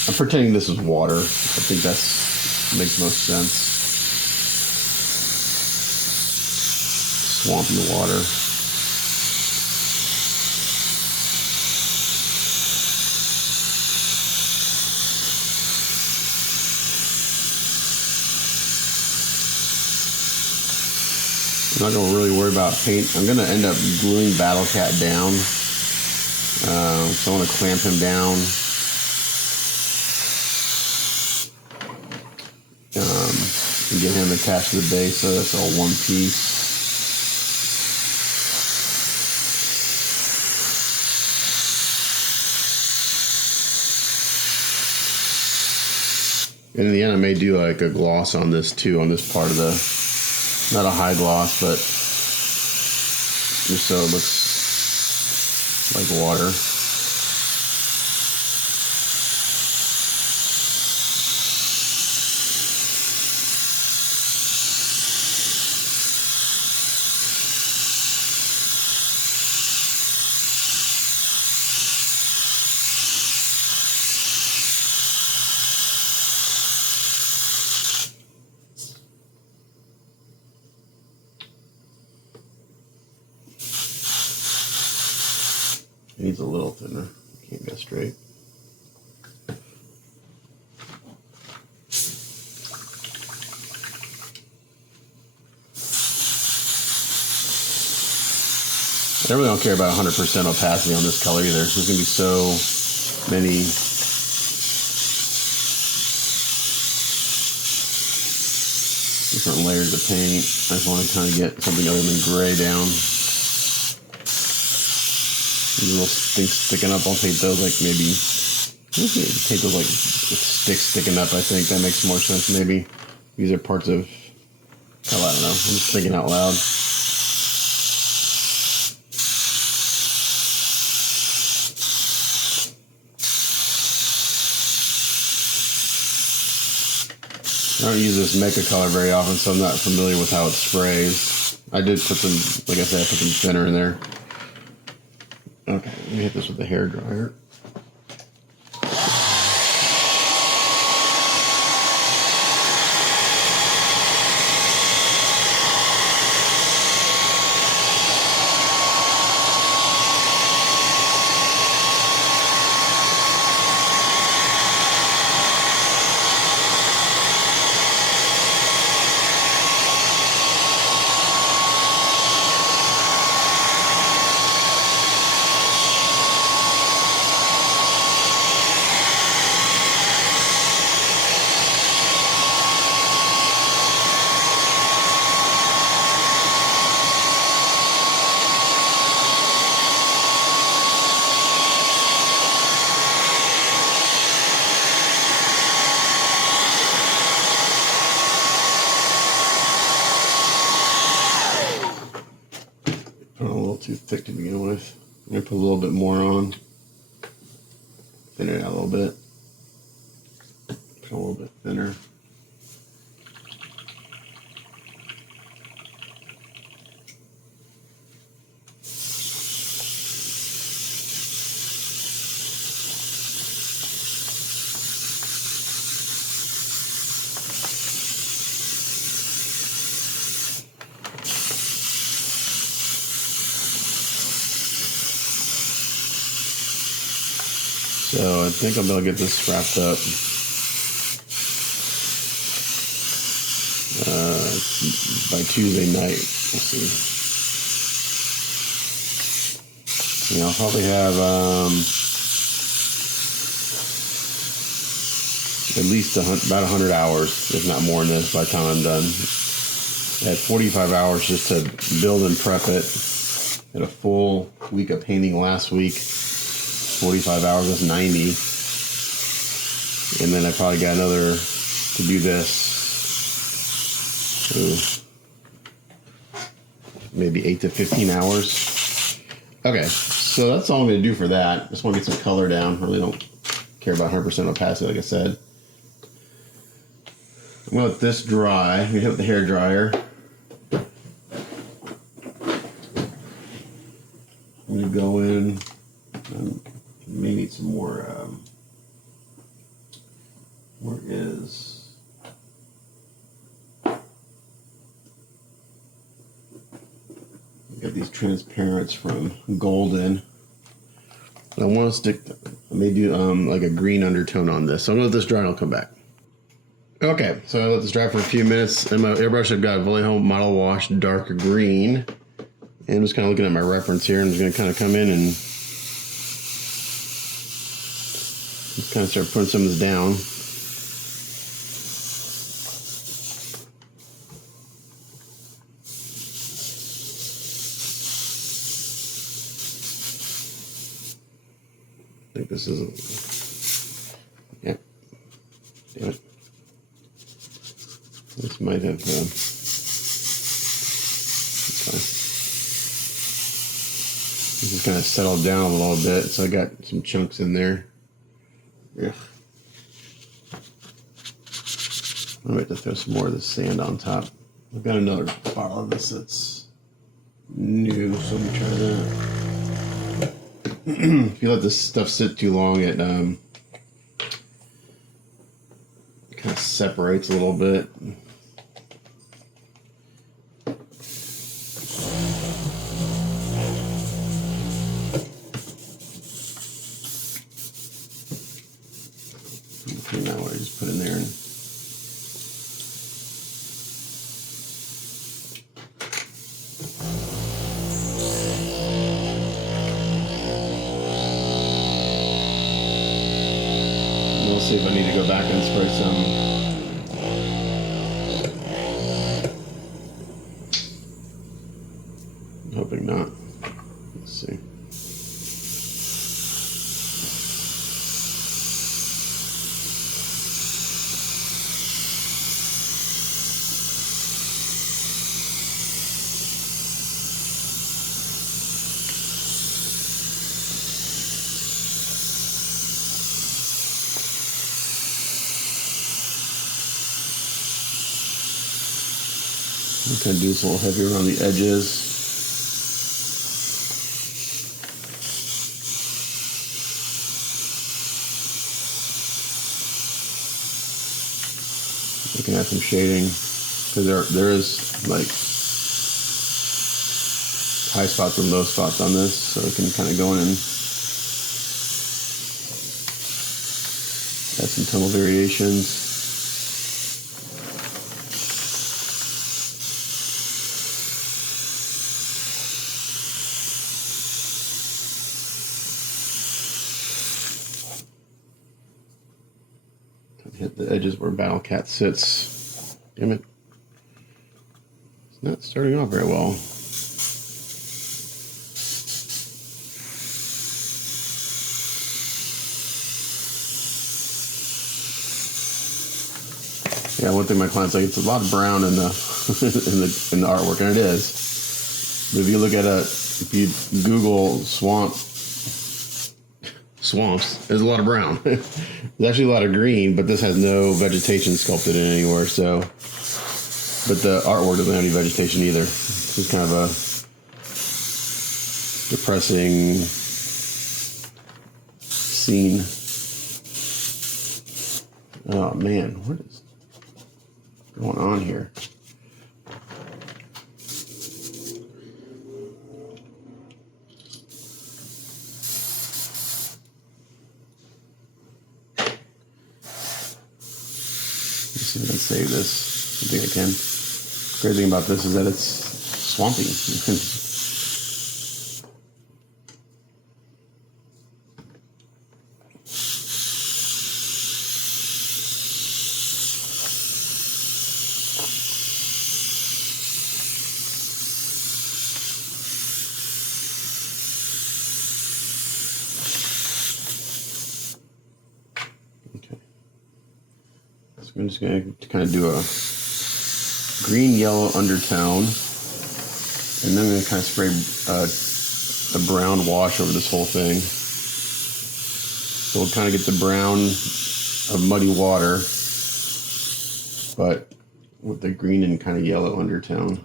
I'm pretending this is water. I think makes most sense. Swampy water. I'm not going to really worry about paint. I'm going to end up gluing Battlecat down. So I want to clamp him down. And get him attached to the base so that's all one piece. And in the end, I may do like a gloss on this too, on this part of the, not a high gloss, but just so it looks like water. It needs a little thinner. Can't go straight. I really don't care about 100% opacity on this color either. There's going to be so many different layers of paint. I just want to kind of get something other than gray down. These little things sticking up, I'll take those like maybe, take those like sticks sticking up. I think that makes more sense. Maybe these are parts of, oh, I don't know. I'm just thinking out loud. I don't use this Mecha color very often, so I'm not familiar with how it sprays. I did put some, like I said, I put some thinner in there. Okay, let me hit this with the hair dryer. Too thick to begin with. I'm going to put a little bit more on. Thin it out a little bit. Put a little bit thinner. So I think I'll be able to get this wrapped up by Tuesday night. Let's see. Yeah, I'll probably have at least about 100 hours, if not more than this by the time I'm done. I had 45 hours just to build and prep it. Had a full week of painting last week. 45 hours, that's 90. And then I probably got another to do this. So maybe 8 to 15 hours. Okay, so that's all I'm going to do for that. Just want to get some color down. Really don't care about 100% opacity, like I said. I'm going to let this dry. I'm going to hit with the hair dryer. I'm going to go in. May need some more. Where is? Got these transparents from Golden. I want to stick. I may do like a green undertone on this. So I'm gonna let this dry and I'll come back. Okay, so I let this dry for a few minutes. And my airbrush, I've got Vallejo Model Wash Dark Green. And I'm just kind of looking at my reference here. I'm just gonna kind of come in and just kind of start putting some of this down. I think this is, yeah, damn it. This might have, okay. This is kind of settled down a little bit, so I got some chunks in there. Yeah. I might have to throw some more of this sand on top. I've got another bottle of this that's new, so let me try that. If you let this stuff sit too long, it kind of separates a little bit. Okay, now what I just put in there and we'll see if I need to go back and spray some. I'm hoping not. Let's see. I'm going to do this a little heavier around the edges. You can add some shading because there is like high spots and low spots on this, so we can kind of go in and add some tonal variations. Hit the edges where Battlecat sits. Damn it. It's not starting off very well. Yeah, one thing my clients like, it's a lot of brown in the in the artwork, and it is. But if you look at if you Google swamps, there's a lot of brown. There's actually a lot of green, but this has no vegetation sculpted in anywhere. So, but the artwork doesn't have any vegetation either. It's just kind of a depressing scene. Oh man, what is going on here? Let's see if I can save this. I think I can. The crazy thing about this is that it's swampy. I'm just going to kind of do a green-yellow undertone. And then I'm going to kind of spray a brown wash over this whole thing. So we'll kind of get the brown of muddy water, but with the green and kind of yellow undertone.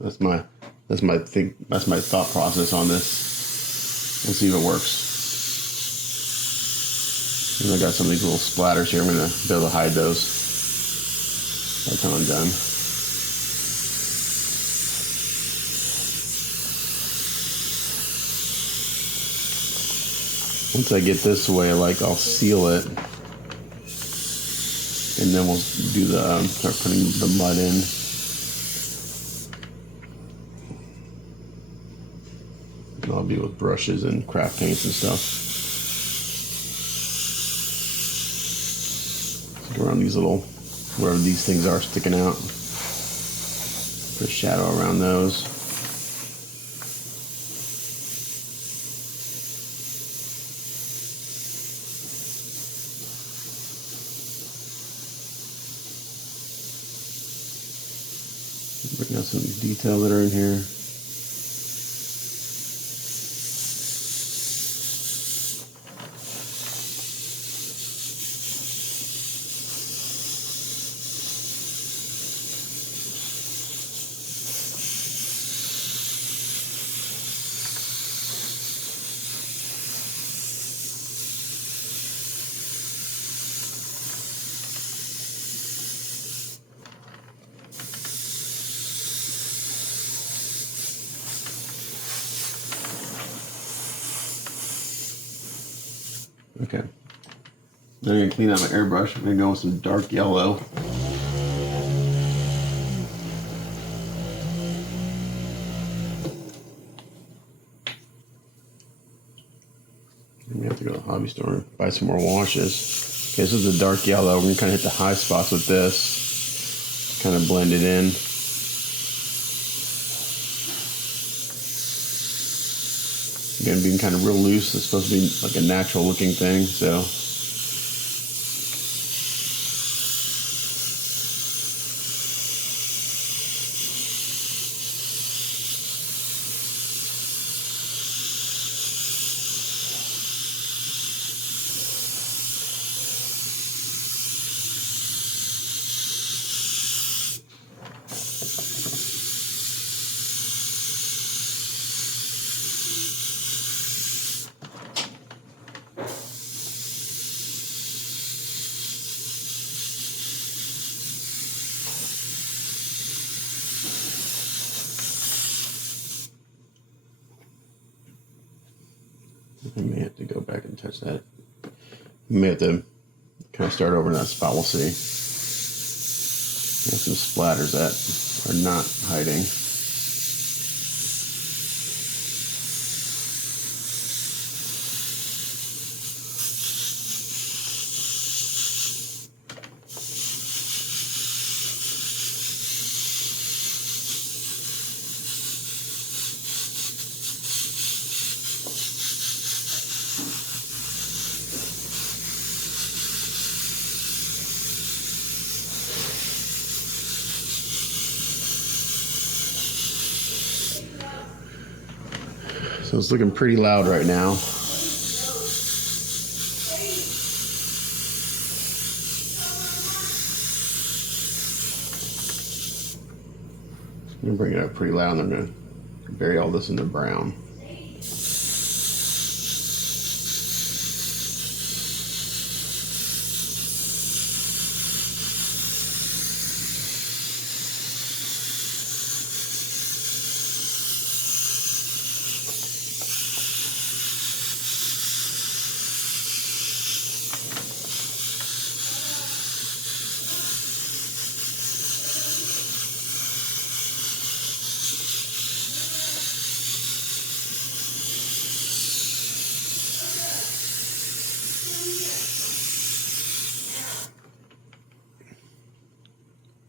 That's my thought process on this. We'll see if it works. And I got some of these little splatters here. I'm going to be able to hide those by the time I'm done. Once I get this way, I'll seal it, and then we'll do start putting the mud in. And I'll be with brushes and craft paints and stuff. Stick around these little, wherever these things are sticking out. Put a shadow around those. Bring out some detail that are in here. Okay, then I'm going to clean out my airbrush. I'm going to go with some dark yellow. I'm going to have to go to the hobby store and buy some more washes. Okay, this is a dark yellow. We're going to kind of hit the high spots with this. Kind of blend it in. Again, being kind of real loose. It's supposed to be like a natural looking thing, so. I may have to go back and touch that. May have to kind of start over in that spot. We'll see. There's some splatters that are not hiding. So it's looking pretty loud right now. I'm gonna bring it up pretty loud, and I'm gonna bury all this in the brown.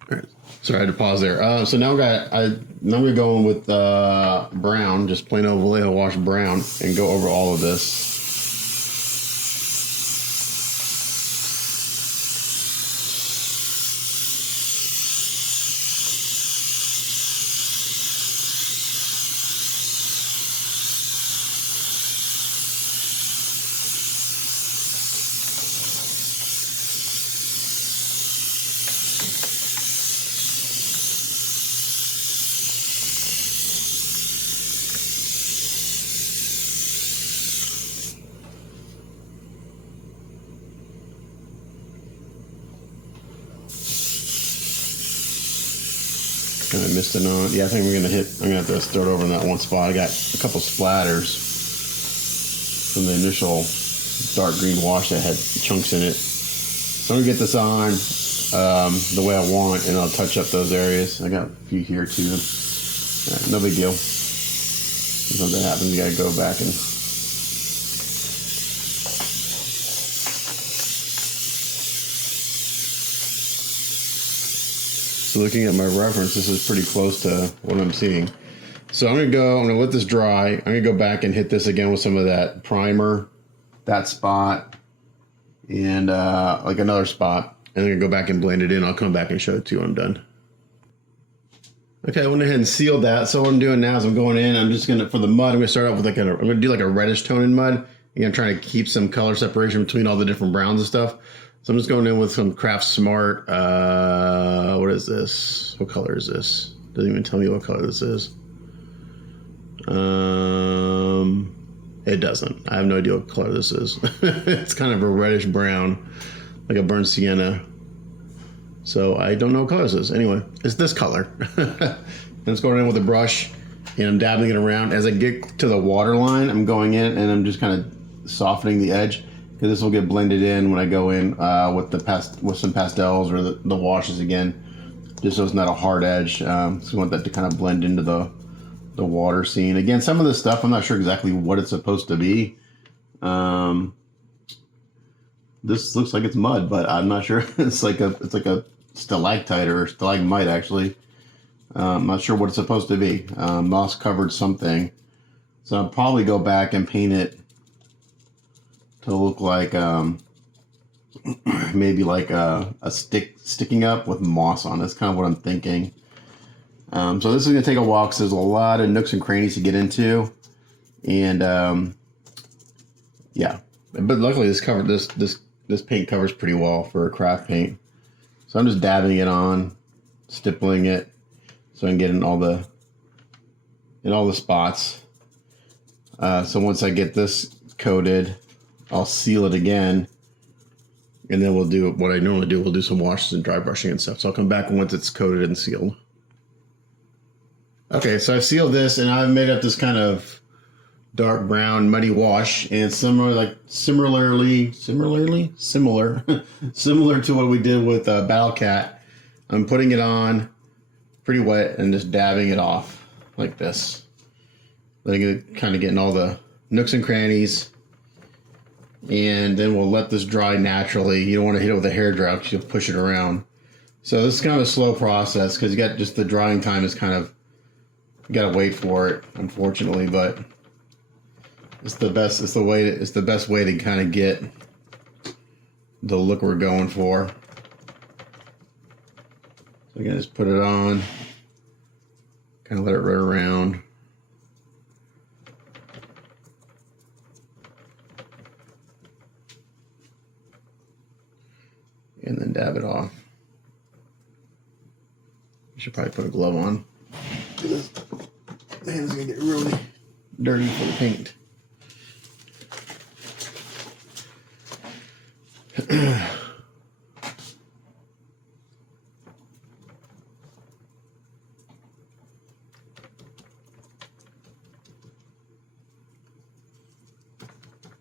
All right. Sorry, I had to pause there. So now now we're going with brown, just plain old Vallejo wash brown, and go over all of this. kind of missed it on. Yeah, I think I'm gonna have to start over in that one spot. I got a couple splatters from the initial dark green wash that had chunks in it. So I'm gonna get this on the way I want, and I'll touch up those areas. I got a few here too. No big deal. If something happens, you gotta go back and. So looking at my reference, this is pretty close to what I'm seeing. So I'm gonna let this dry. I'm gonna go back and hit this again with some of that primer, that spot, and like another spot. And I'm gonna go back and blend it in. I'll come back and show it to you when I'm done. Okay, I went ahead and sealed that. So what I'm doing now is I'm going in. I'm just gonna, for the mud, I'm gonna start off with I'm gonna do like a reddish tone in mud. Again, I'm trying to keep some color separation between all the different browns and stuff. So I'm just going in with some Craft Smart. What is this? What color is this? Doesn't even tell me what color this is. It doesn't. I have no idea what color this is. It's kind of a reddish brown, like a burnt sienna. So I don't know what color this is. Anyway, it's this color. I'm just going in with a brush and I'm dabbing it around. As I get to the water line, I'm going in and I'm just kind of softening the edge, because this will get blended in when I go in with some pastels or the washes again, just so it's not a hard edge. So we want that to kind of blend into the water scene. Again, some of this stuff, I'm not sure exactly what it's supposed to be. This looks like it's mud, but I'm not sure. It's like a stalactite or stalagmite, actually. I'm not sure what it's supposed to be. Moss covered something. So I'll probably go back and paint it to look like maybe like a stick sticking up with moss on it. That's kind of what I'm thinking. So this is gonna take a while because there's a lot of nooks and crannies to get into, and yeah. But luckily this paint covers pretty well for a craft paint. So I'm just dabbing it on, stippling it, so I can get in all the spots. So once I get this coated, I'll seal it again, and then we'll do what I normally do. We'll do some washes and dry brushing and stuff. So I'll come back once it's coated and sealed. Okay, so I've sealed this, and I've made up this kind of dark brown muddy wash, and similar to what we did with Battlecat. I'm putting it on pretty wet and just dabbing it off like this, letting it kind of get in all the nooks and crannies. And then we'll let this dry naturally. You don't want to hit it with a hair dryer because you'll push it around. So this is kind of a slow process because you got just the drying time is kind of, you got to wait for it, unfortunately, but it's the best. It's the best way to kind of get the look we're going for. So again, just put it on, kind of let it run around. And then dab it off. You should probably put a glove on. The hand's gonna get really dirty for the paint.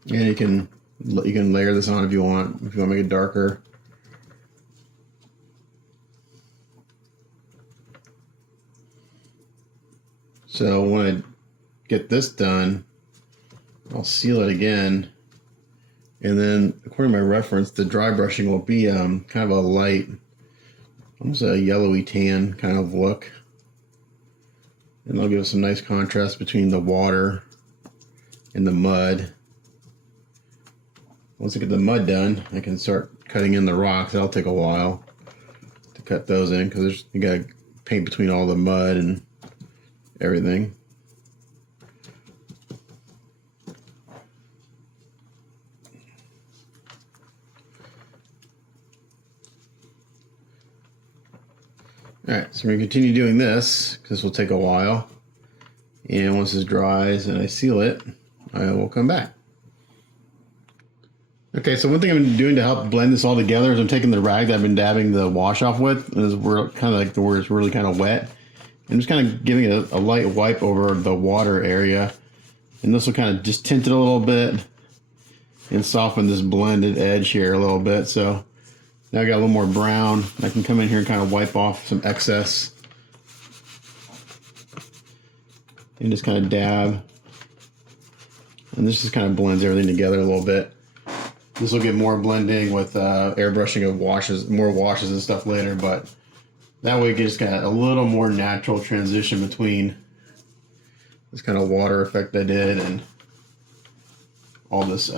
And you can layer this on if you want to make it darker. So when I get this done, I'll seal it again, and then according to my reference, the dry brushing will be kind of a light, almost a yellowy tan kind of look, and they'll give us some nice contrast between the water and the mud. Once I get the mud done, I can start cutting in the rocks. That'll take a while to cut those in because you got to paint between all the mud and everything. Alright, so we're going to continue doing this because this will take a while. And once this dries and I seal it, I will come back. Okay, so one thing I've been doing to help blend this all together is I'm taking the rag that I've been dabbing the wash off with, and we're kind of like where it's really kind of wet, I'm just kind of giving it a light wipe over the water area. And this will kind of just tint it a little bit and soften this blended edge here a little bit. So now I got a little more brown. I can come in here and kind of wipe off some excess. And just kind of dab. And this just kind of blends everything together a little bit. This will get more blending with airbrushing of washes, more washes and stuff later, but that way it just got a little more natural transition between this kind of water effect I did and all this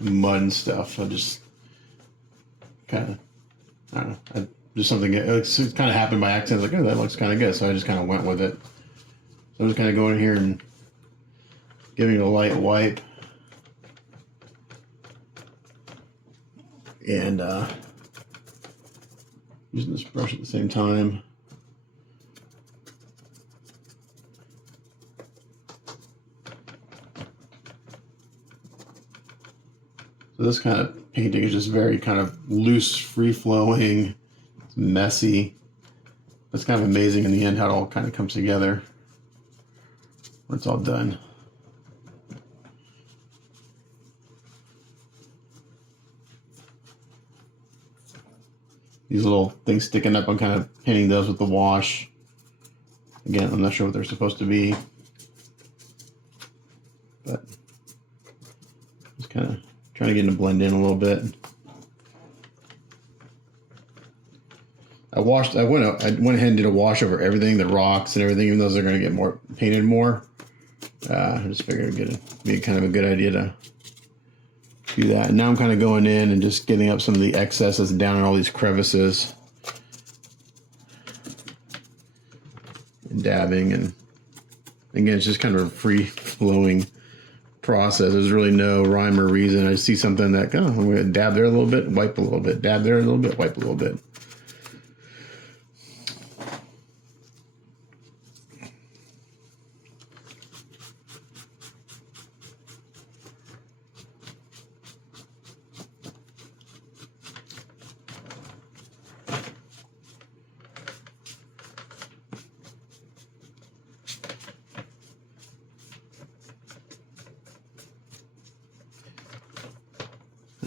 mud and stuff. I just kind of, I don't know, just something, it kind of happened by accident. Like, oh, that looks kind of good. So I just kind of went with it. So I'm just kind of going in here and giving it a light wipe. And using this brush at the same time. So this kind of painting is just very kind of loose, free-flowing, it's messy. It's kind of amazing in the end how it all kind of comes together when it's all done. These little things sticking up, I'm kind of painting those with the wash. Again, I'm not sure what they're supposed to be, but just kind of trying to get them to blend in a little bit. I went ahead and did a wash over everything, the rocks and everything, even though they're going to get more painted more. I just figured it'd be kind of a good idea to do that. And now I'm kind of going in and just getting up some of the excesses down in all these crevices and dabbing. And again, it's just kind of a free flowing process. There's really no rhyme or reason. I see something that, oh, I'm going to dab there a little bit, wipe a little bit, dab there a little bit, wipe a little bit.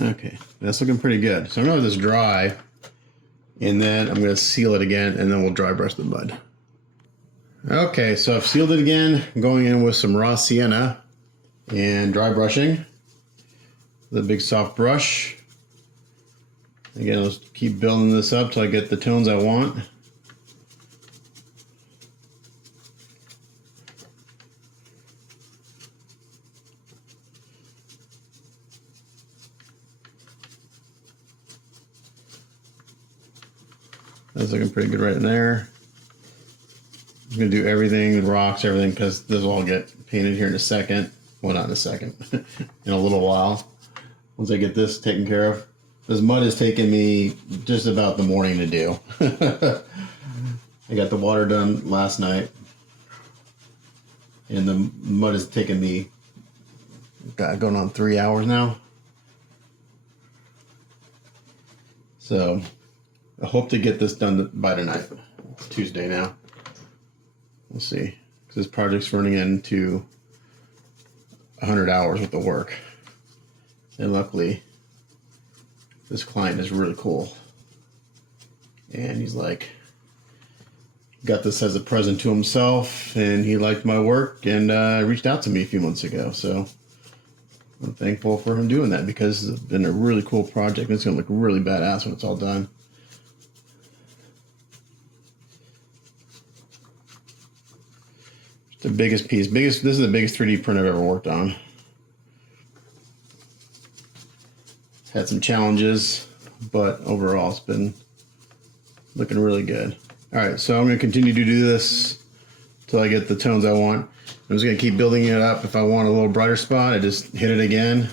Okay, that's looking pretty good. So I'm gonna let this dry, and then I'm gonna seal it again, and then we'll dry brush the mud. Okay, so I've sealed it again. I'm going in with some raw sienna and dry brushing with a big soft brush. Again, let's keep building this up till I get the tones I want. That's looking pretty good right in there. I'm gonna do everything, the rocks, everything, because this will all get painted here in a second. Well, not in a second, in a little while. Once I get this taken care of. This mud has taken me just about the morning to do. I got the water done last night, and the mud has taken me, going on 3 hours now. So I hope to get this done by tonight. It's Tuesday now. We'll see. Because this project's running into 100 hours worth of work. And luckily, this client is really cool. And he's like, got this as a present to himself, and he liked my work, and reached out to me a few months ago. So I'm thankful for him doing that, because it's been a really cool project. And it's going to look really badass when it's all done. The biggest piece, this is the biggest 3D print I've ever worked on. It's had some challenges, but overall it's been looking really good. All right, so I'm gonna continue to do this until I get the tones I want. I'm just gonna keep building it up. If I want a little brighter spot, I just hit it again.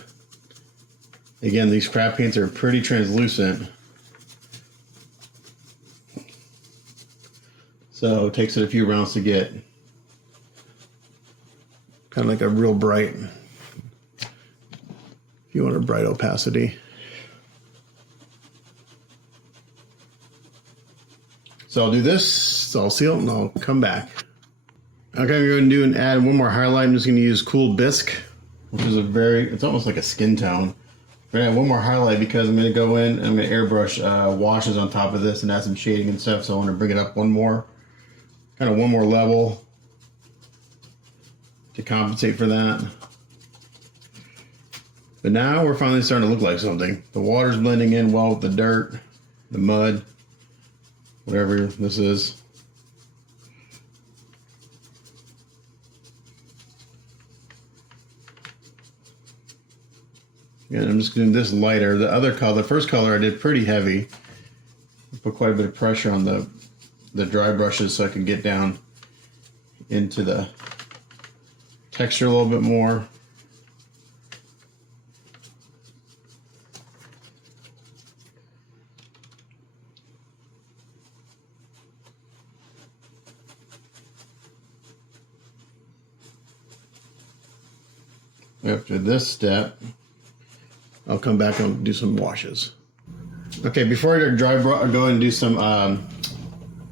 Again, these craft paints are pretty translucent. So it takes it a few rounds to get kind of like a real bright, if you want a bright opacity. So I'll do this, so I'll seal it, and I'll come back. Okay, I'm going to do and add one more highlight. I'm just going to use Cool Bisque, which is it's almost like a skin tone. I'm going to add one more highlight because I'm going to go in and I'm going to airbrush washes on top of this and add some shading and stuff. So I want to bring it up one more level to compensate for that. But now we're finally starting to look like something. The water's blending in well with the dirt, the mud, whatever this is. And I'm just doing this lighter. The other color, the first color I did pretty heavy. I put quite a bit of pressure on the dry brushes so I can get down into the texture a little bit more. After this step, I'll come back and do some washes. Okay, before I go ahead and do some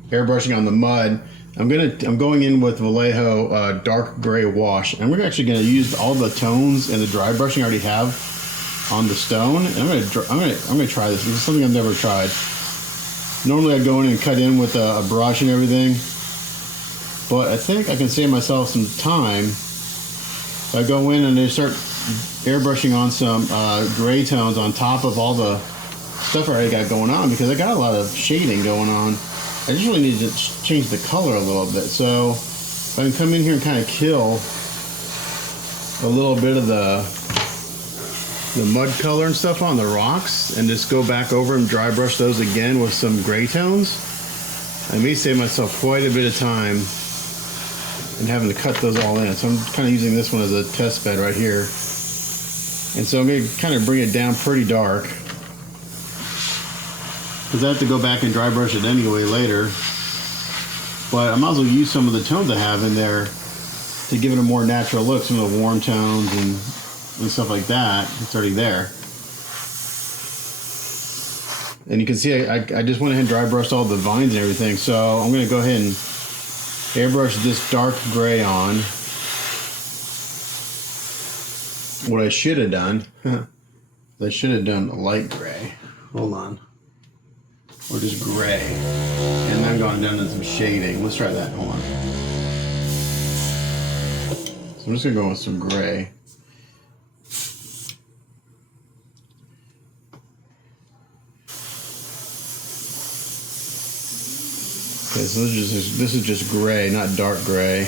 airbrushing on the mud, I'm going in with Vallejo dark gray wash. And we're actually going to use all the tones and the dry brushing I already have on the stone. And I'm going to try this. This is something I've never tried. Normally I go in and cut in with a brush and everything, but I think I can save myself some time. I go in and I start airbrushing on some gray tones on top of all the stuff I already got going on, because I got a lot of shading going on. I just really need to change the color a little bit. So if I can come in here and kind of kill a little bit of the mud color and stuff on the rocks and just go back over and dry brush those again with some gray tones, I may save myself quite a bit of time and having to cut those all in. So I'm kind of using this one as a test bed right here. And so I'm going to kind of bring it down pretty dark, because I have to go back and dry brush it anyway later. But I might as well use some of the tones I have in there to give it a more natural look, some of the warm tones and stuff like that. It's already there. And you can see I just went ahead and dry brushed all the vines and everything. So I'm going to go ahead and airbrush this dark gray on. What I should have done, I should have done light gray. Hold on. Or just gray. And then gone down to some shading. Let's try that. Hold on. So I'm just going to go with some gray. Okay, so this is just gray, not dark gray.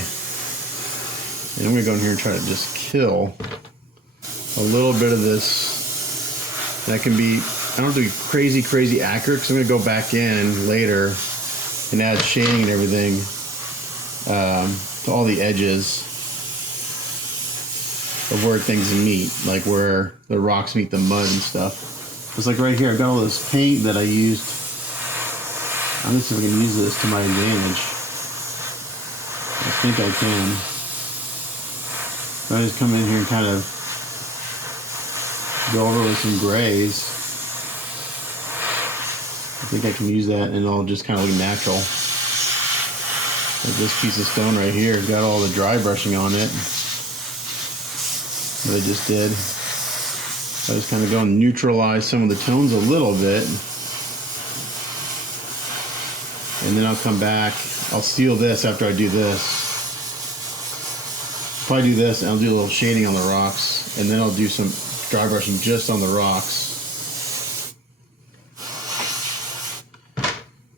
And I'm going to go in here and try to just kill a little bit of this. That can be, I don't have to be crazy accurate, because I'm going to go back in later and add shading and everything to all the edges of where things meet, like where the rocks meet the mud and stuff. It's like right here, I've got all this paint that I used. I'm going to see if I can use this to my advantage. I think I can. So I just come in here and kind of go over with some grays. I think I can use that and it'll just kind of look natural. Like this piece of stone right here, got all the dry brushing on it that I just did. So I just kind of go and neutralize some of the tones a little bit. And then I'll come back, I'll seal this after I do this. If I do this, I'll do a little shading on the rocks, and then I'll do some dry brushing just on the rocks.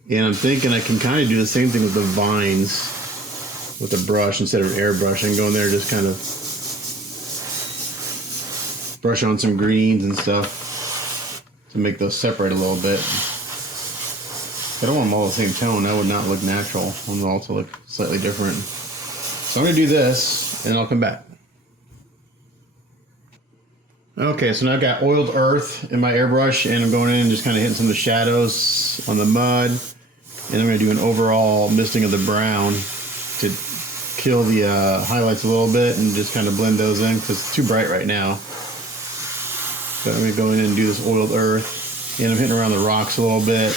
And I'm thinking I can kind of do the same thing with the vines with a brush instead of airbrushing. Go in there and just kind of brush on some greens and stuff to make those separate a little bit. I don't want them all the same tone. That would not look natural. I want them all to look slightly different. So I'm going to do this, and I'll come back. Okay, so now I've got oiled earth in my airbrush, and I'm going in and just kind of hitting some of the shadows on the mud. And I'm going to do an overall misting of the brown to kill the highlights a little bit and just kind of blend those in, because it's too bright right now. So I'm going to go in and do this oiled earth, and I'm hitting around the rocks a little bit.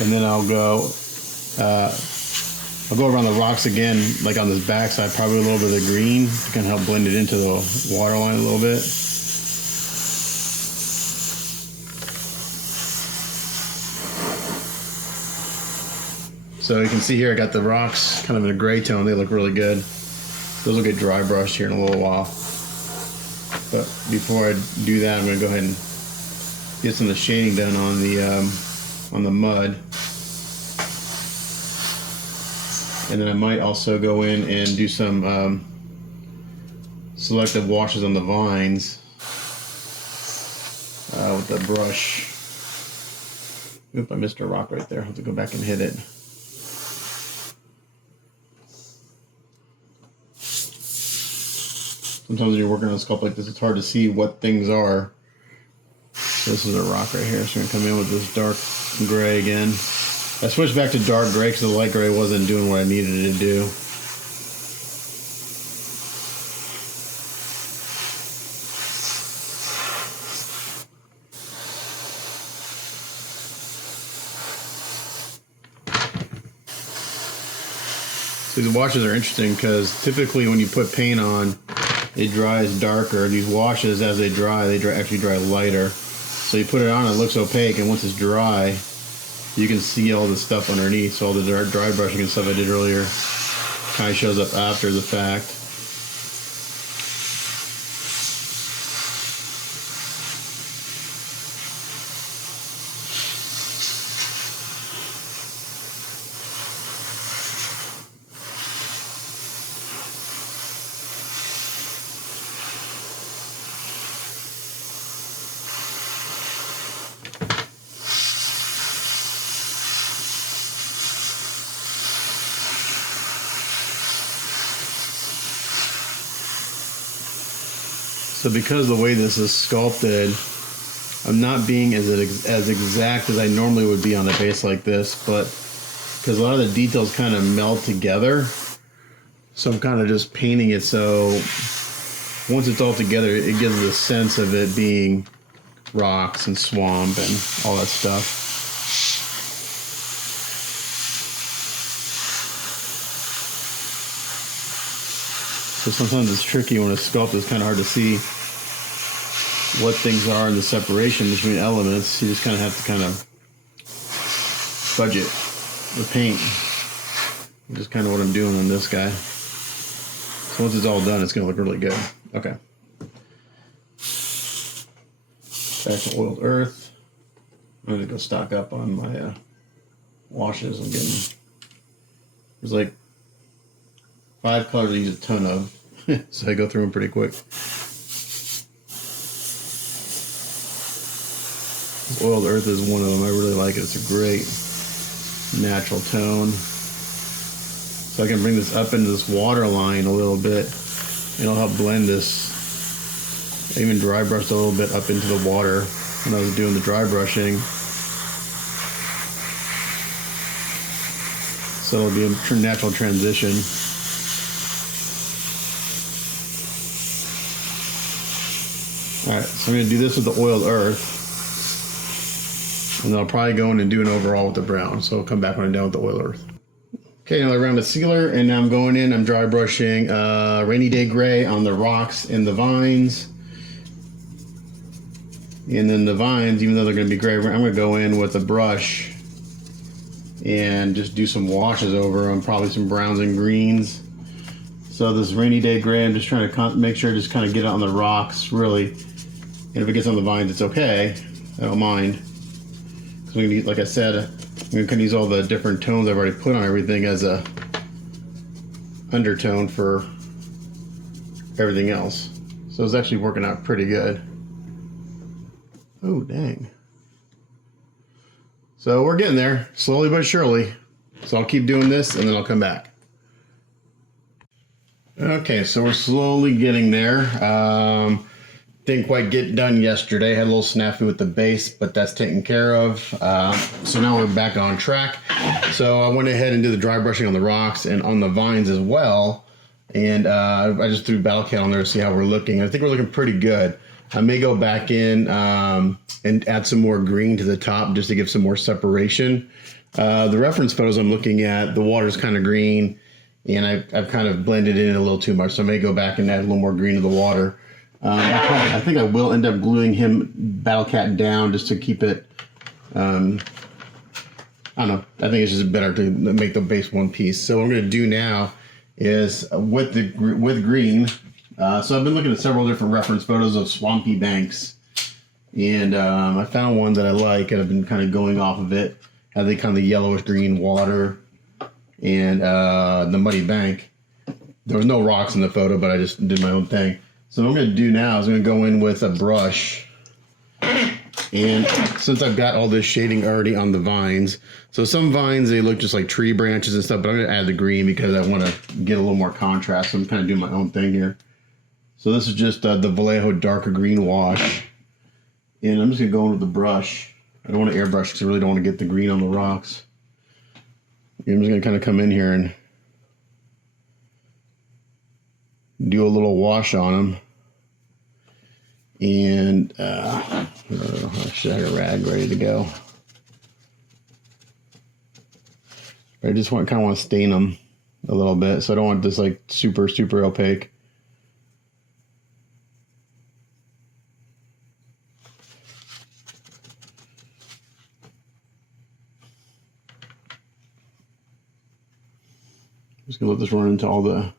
And then I'll go I'll go around the rocks again, like on this back side, probably a little bit of the green to kind of help blend it into the water line a little bit. So you can see here I got the rocks kind of in a gray tone. They look really good. Those will get dry brushed here in a little while. But before I do that, I'm going to go ahead and get some of the shading done on the mud. And then I might also go in and do some selective washes on the vines with the brush. Oop, I missed a rock right there. I'll have to go back and hit it. Sometimes when you're working on a sculpt like this, it's hard to see what things are. So this is a rock right here. So I'm going to come in with this dark gray again. I switched back to dark gray because the light gray wasn't doing what I needed it to do. So these washes are interesting because typically when you put paint on, it dries darker. These washes, as they actually dry lighter. So you put it on, it looks opaque, and once it's dry, you can see all the stuff underneath. So all the dry brushing and stuff I did earlier kind of shows up after the fact. So because the way this is sculpted, I'm not being as exact as I normally would be on a base like this, but because a lot of the details kind of meld together, so I'm kind of just painting it so once it's all together, it gives the sense of it being rocks and swamp and all that stuff. So sometimes it's tricky when a sculpt is kind of hard to see what things are in the separation between elements. You just kind of have to kind of budget the paint, which is kind of what I'm doing on this guy. So once it's all done, it's going to look really good. Okay. Back to oiled earth. I'm going to go stock up on my washes. I'm getting, there's like 5 colors I use a ton of, so I go through them pretty quick. Oiled earth is one of them. I really like it. It's a great natural tone. So I can bring this up into this water line a little bit. It'll help blend this. I even dry brushed a little bit up into the water when I was doing the dry brushing. So it'll be a natural transition. Alright, so I'm going to do this with the oiled earth. And then I'll probably go in and do an overall with the brown. So I'll come back when I'm done with the oiled earth. Okay, another round of sealer, and now I'm going in, I'm dry brushing rainy day gray on the rocks and the vines. And then the vines, even though they're going to be gray, I'm going to go in with a brush and just do some washes over them, probably some browns and greens. So this rainy day gray, I'm just trying to make sure I just kind of get it on the rocks, really. And if it gets on the vines, it's okay. I don't mind. Because we can use, like I said, we can use all the different tones I've already put on everything as a undertone for everything else. So it's actually working out pretty good. Oh, dang. So we're getting there, slowly but surely. So I'll keep doing this and then I'll come back. Okay, so we're slowly getting there. Didn't quite get done yesterday. Had a little snafu with the base, but that's taken care of. So now we're back on track. So I went ahead and did the dry brushing on the rocks and on the vines as well. And I just threw Battlecat on there to see how we're looking. I think we're looking pretty good. I may go back in and add some more green to the top just to give some more separation. The reference photos I'm looking at, the water's kind of green, and I've kind of blended it in a little too much, so I may go back and add a little more green to the water. I think I will end up gluing him Battlecat down just to keep it. I don't know. I think it's just better to make the base one piece. So what I'm going to do now is with green. So I've been looking at several different reference photos of swampy banks, and I found one that I like, and I've been kind of going off of it. Have the kind of yellowish green water and the muddy bank. There was no rocks in the photo, but I just did my own thing. So what I'm going to do now is I'm going to go in with a brush. And since I've got all this shading already on the vines, so some vines, they look just like tree branches and stuff, but I'm going to add the green because I want to get a little more contrast. So I'm kind of doing my own thing here. So this is just the Vallejo darker green wash. And I'm just going to go in with the brush. I don't want to airbrush because I really don't want to get the green on the rocks. And I'm just going to kind of come in here and do a little wash on them. And I should have a rag ready to go. But I just kind of want to stain them a little bit, so I don't want this like super opaque. Just gonna let this run into all the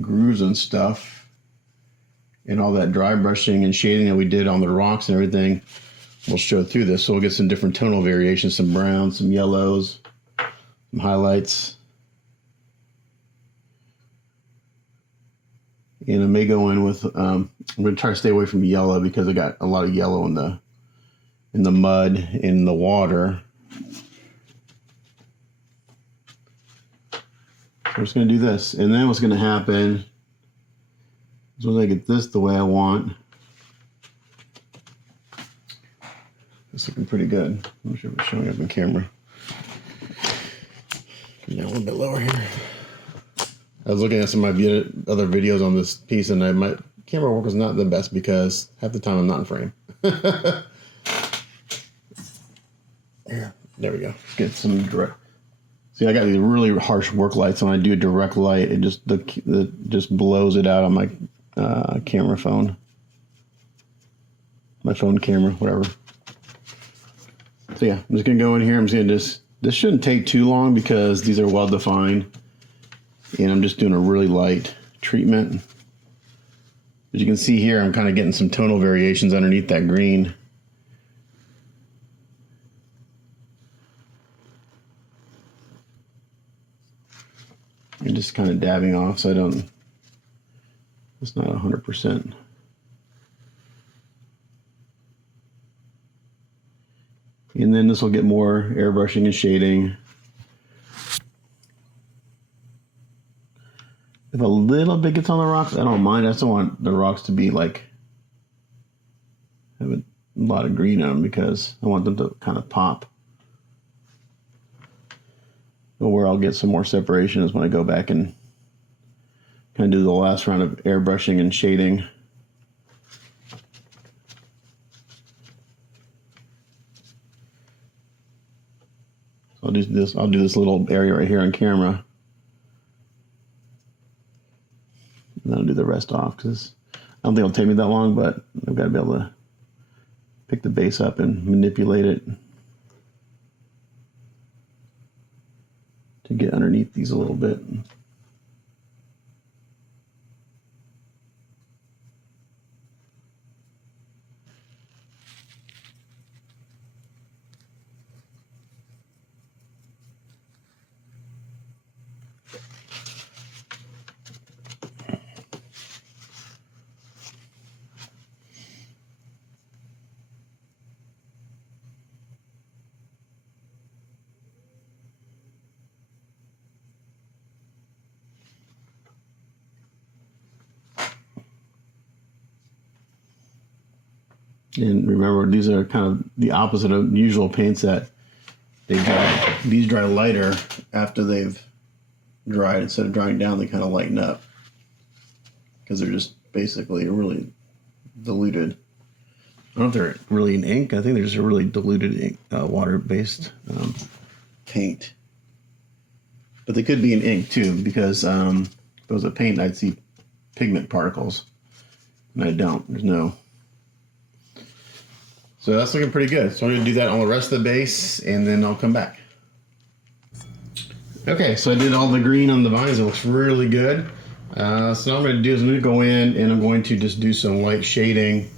grooves and stuff, and all that dry brushing and shading that we did on the rocks and everything will show through this. So we'll get some different tonal variations, some browns, some yellows, some highlights. And I may go in with I'm going to try to stay away from yellow because I got a lot of yellow in the mud, in the water. I'm just going to do this, and then what's going to happen is once I get this the way I want, it's looking pretty good. I'm not sure if it's showing up on camera. Come down a little bit lower here. I was looking at some of my other videos on this piece, and my camera work is not the best because half the time I'm not in frame. There we go. Let's get some direct. See, I got these really harsh work lights, and when I do a direct light, it just just blows it out on my camera phone. My phone camera, whatever. So yeah, I'm just gonna go in here. I'm just gonna this shouldn't take too long because these are well defined, and I'm just doing a really light treatment. As you can see here, I'm kind of getting some tonal variations underneath that green. And just kind of dabbing off so it's not 100%. And then this will get more airbrushing and shading. If a little bit gets on the rocks, I don't mind. I just don't want the rocks to be like, have a lot of green on them because I want them to kind of pop. Where I'll get some more separation is when I go back and kind of do the last round of airbrushing and shading. So I'll do this little area right here on camera, and then I'll do the rest off because I don't think it'll take me that long, but I've got to be able to pick the base up and manipulate it to get underneath these a little bit. And remember, these are kind of the opposite of usual paints that these dry lighter after they've dried. Instead of drying down, they kind of lighten up because they're just basically really diluted. I don't know if they're really in ink. I think they're just a really diluted ink, water-based paint. But they could be in ink too, because if it was a paint, I'd see pigment particles. And I don't. There's no. So that's looking pretty good. So I'm going to do that on the rest of the base, and then I'll come back. Okay, so I did all the green on the vines. It looks really good. So now what I'm going to do is I'm going to go in and I'm going to just do some light shading.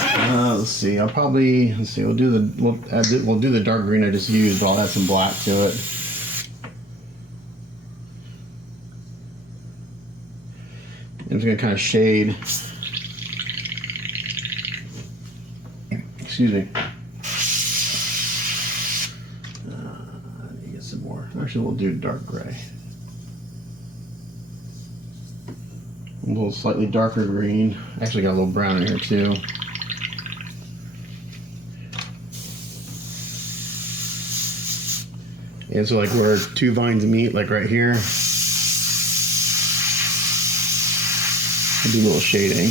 Let's see. We'll do the dark green I just used, but I'll add some black to it. I'm just going to kind of shade. Excuse me. I need to get some more. Actually, we'll do dark gray. A little slightly darker green. Actually, got a little brown in here too. And so, like where two vines meet, like right here, I'll do a little shading.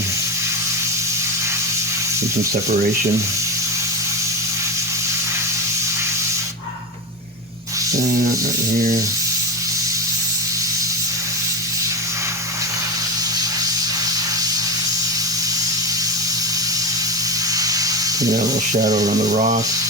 Get some separation. That right here. Taking out a little shadow around the rocks.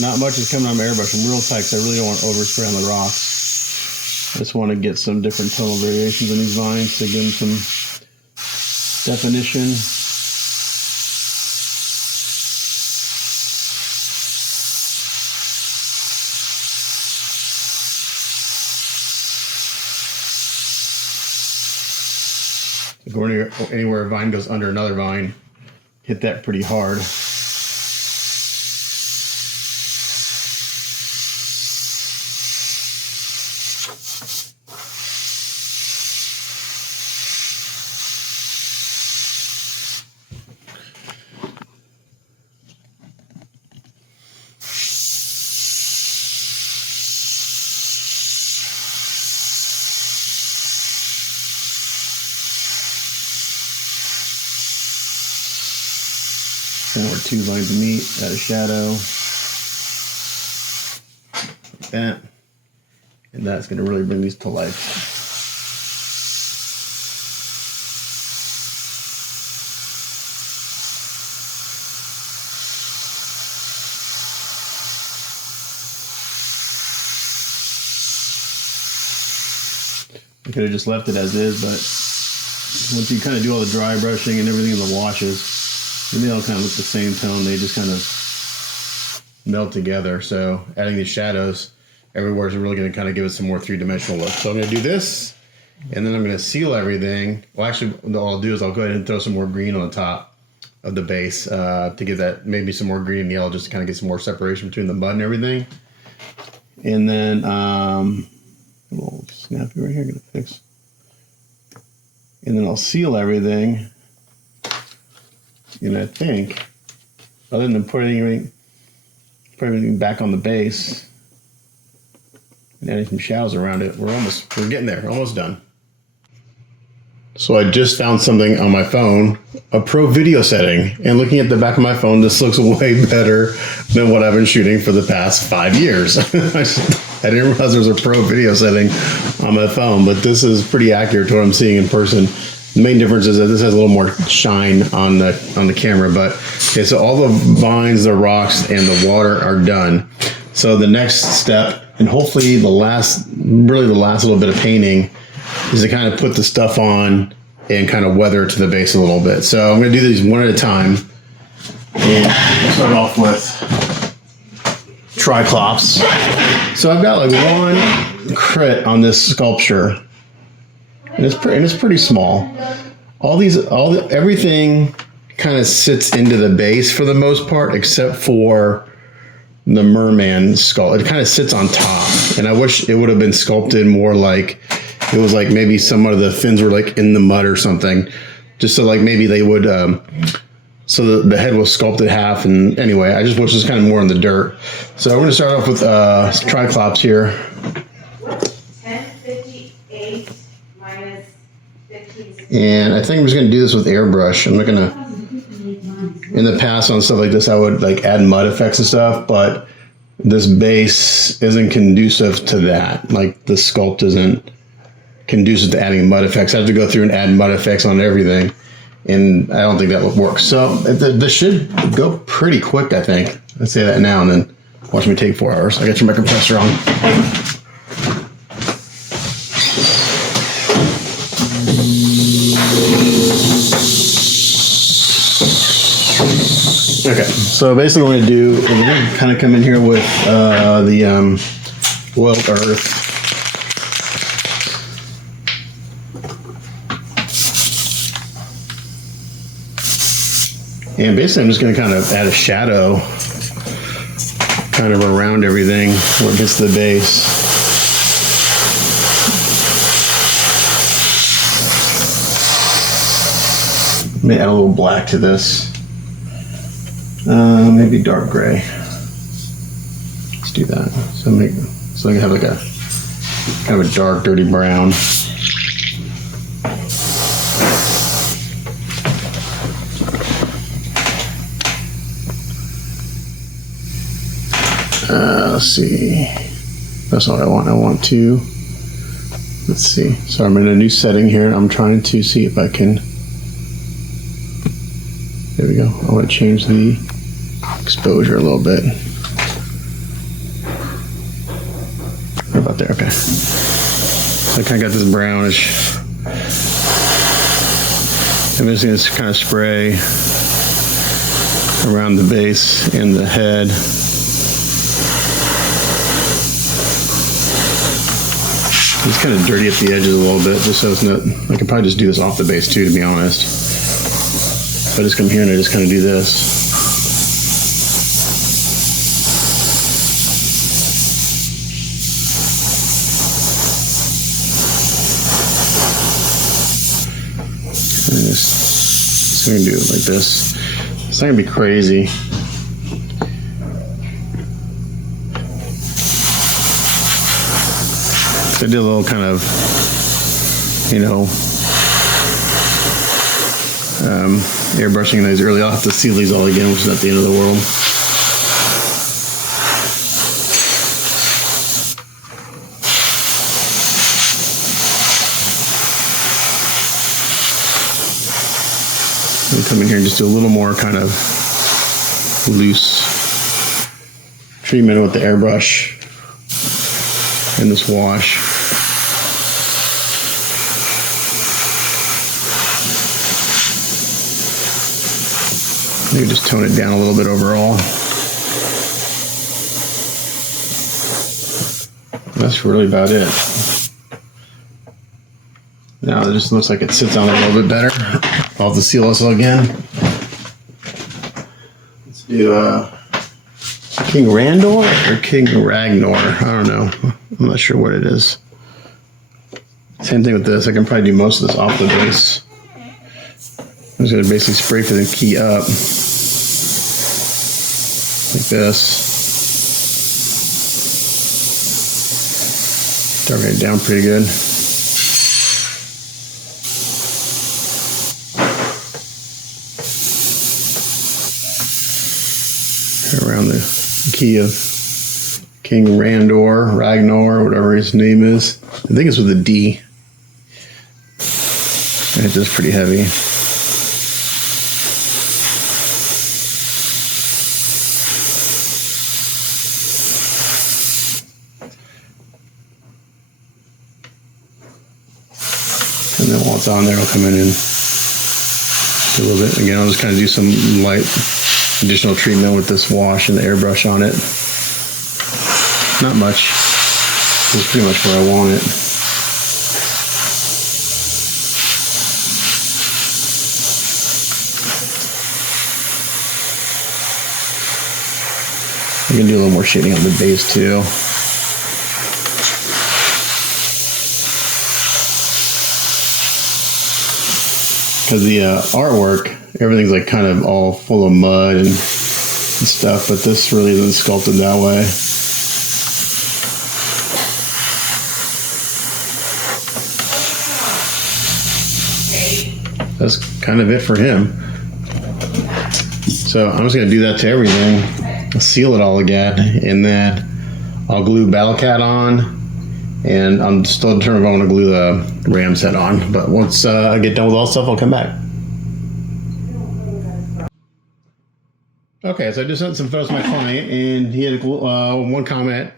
Not much is coming on my airbrush. I'm real tight because I really don't want to overspray on the rocks. I just want to get some different tonal variations in these vines to give them some definition. Going anywhere a vine goes under another vine, hit that pretty hard. And where two lines meet, add a shadow, like that, and that's going to really bring these to life. I could have just left it as is, but once you kind of do all the dry brushing and everything in the washes, and they all kind of look the same tone. They just kind of meld together. So adding these shadows everywhere is really going to kind of give it some more three-dimensional look. So I'm going to do this, and then I'm going to seal everything. Well, actually, all I'll do is I'll go ahead and throw some more green on the top of the base to give that maybe some more green and yellow, just to kind of get some more separation between the mud and everything. And then a little snappy right here, gonna fix. And then I'll seal everything. And I think, other than put everything back on the base and adding some shadows around it, we're getting there, almost done. So I just found something on my phone, a pro video setting, and looking at the back of my phone, this looks way better than what I've been shooting for the past 5 years. I didn't realize there was a pro video setting on my phone, but this is pretty accurate to what I'm seeing in person. The main difference is that this has a little more shine on the camera, but okay, so all the vines, the rocks, and the water are done. So the next step, and hopefully the last little bit of painting, is to kind of put the stuff on and kind of weather it to the base a little bit. So I'm going to do these one at a time. And we'll start off with Triclops. So I've got like one crit on this sculpture. And it's pretty small. Everything kind of sits into the base for the most part, except for the merman skull. It kind of sits on top, and I wish it would have been sculpted more like it was like maybe some of the fins were like in the mud or something, just so like maybe they would so the head was sculpted half. And anyway, I just wish it was kind of more in the dirt. So we're going to start off with Triclops here. 1058 minus 15. And I think I'm just going to do this with airbrush. I'm not going to, in the past on stuff like this, I would like add mud effects and stuff, but this base isn't conducive to that. Like the sculpt isn't conducive to adding mud effects. I have to go through and add mud effects on everything, and I don't think that would work. So this should go pretty quick, I think. Let's say that now, and then watch me take 4 hours. I got my compressor on. Okay, so basically what we're going to do is we're going to kind of come in here with the oiled earth. And basically I'm just going to kind of add a shadow kind of around everything where it hits the base. May add a little black to this. Maybe dark gray. Let's do that. So I can have like a kind of a dark, dirty brown. Let's see. That's all I want. I want to. Let's see. So I'm in a new setting here. I'm trying to see if I can. There we go. I want to change the exposure a little bit. What about there? Okay. So I kind of got this brownish. I'm just going to kind of spray around the base and the head. It's kind of dirty at the edges a little bit, just so it's not. I could probably just do this off the base too, to be honest. If I just come here and I just kind of do this. And just going to do it like this. It's not going to be crazy. I did a little kind of, airbrushing these early. I'll have to seal these all again, which is not the end of the world. Come in here and just do a little more kind of loose treatment with the airbrush and this wash. Maybe just tone it down a little bit overall. That's really about it. Now it just looks like it sits on a little bit better. I'll have to seal this again. Let's do King Randor or King Ragnar. I don't know. I'm not sure what it is. Same thing with this. I can probably do most of this off the base. I'm just going to basically spray for the key up. Like this. Darken it down pretty good. Around the key of King Randor, Ragnar, whatever his name is. I think it's with a D. And it's just pretty heavy. And then while it's on there, I'll come in and do a little bit. Again, I'll just kind of do some light additional treatment with this wash and the airbrush on it. Not much. It's pretty much where I want it. I'm gonna do a little more shading on the base too. Because the artwork, everything's like kind of all full of mud and stuff, but this really isn't sculpted that way. That's kind of it for him. So I'm just gonna do that to everything. I'll seal it all again, and then I'll glue Battlecat on. And I'm still determined if I want to glue the ram's head on. But once I get done with all stuff, I'll come back. Okay, so I just sent some photos to my client, and he had one comment.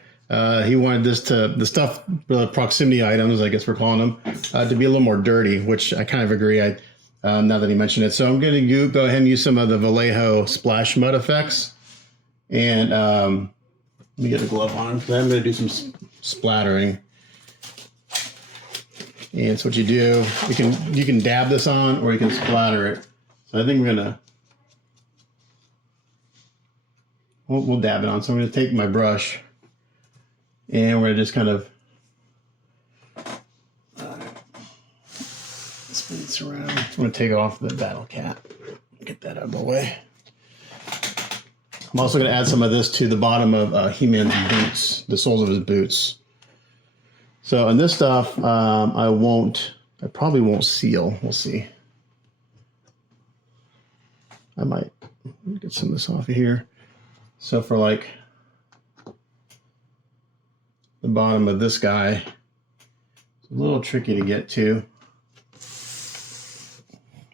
He wanted the stuff, the proximity items, I guess we're calling them, to be a little more dirty, which I kind of agree. Now that he mentioned it. So I'm going to go ahead and use some of the Vallejo splash mud effects. And let me get a glove on because I'm going to do some splattering. And so what you do, you can dab this on or you can splatter it. So I think we're gonna we'll dab it on. So I'm gonna take my brush and we're gonna just kind of spin this around. I'm gonna take off the Battlecat. Get that out of the way. I'm also gonna add some of this to the bottom of He-Man's boots, the soles of his boots. So, and this stuff, I probably won't seal. We'll see. I might get some of this off of here. So for like the bottom of this guy, it's a little tricky to get to.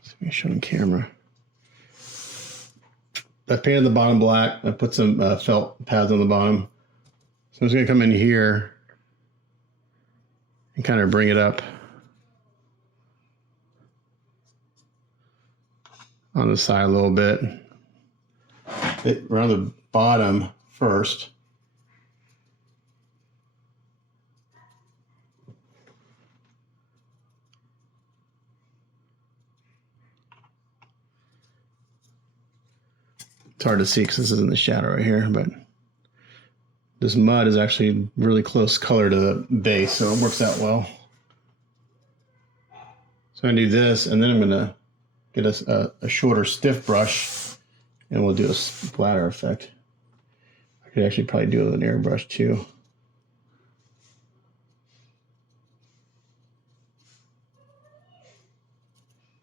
Let me show on camera. I painted the bottom black. I put some felt pads on the bottom. So I'm just gonna come in here and kind of bring it up on the side a little bit. Around the bottom first. It's hard to see because this is in the shadow right here, but this mud is actually really close color to the base, so it works out well. So I'm gonna do this, and then I'm gonna get a shorter stiff brush, and we'll do a splatter effect. I could actually probably do it with an airbrush too.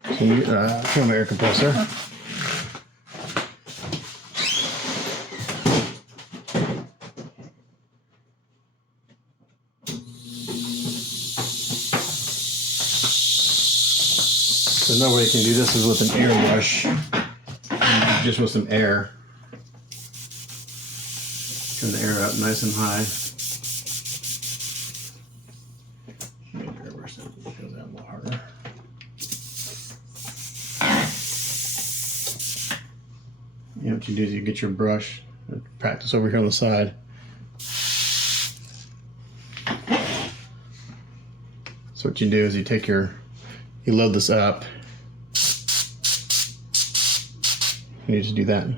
So you, turn my air compressor. So another way you can do this is with an airbrush, just with some air. Turn the air up nice and high. Maybe the airbrush goes out a little harder. You know what you do is you get your brush, practice over here on the side. So what you do is you take you load this up. You just do that.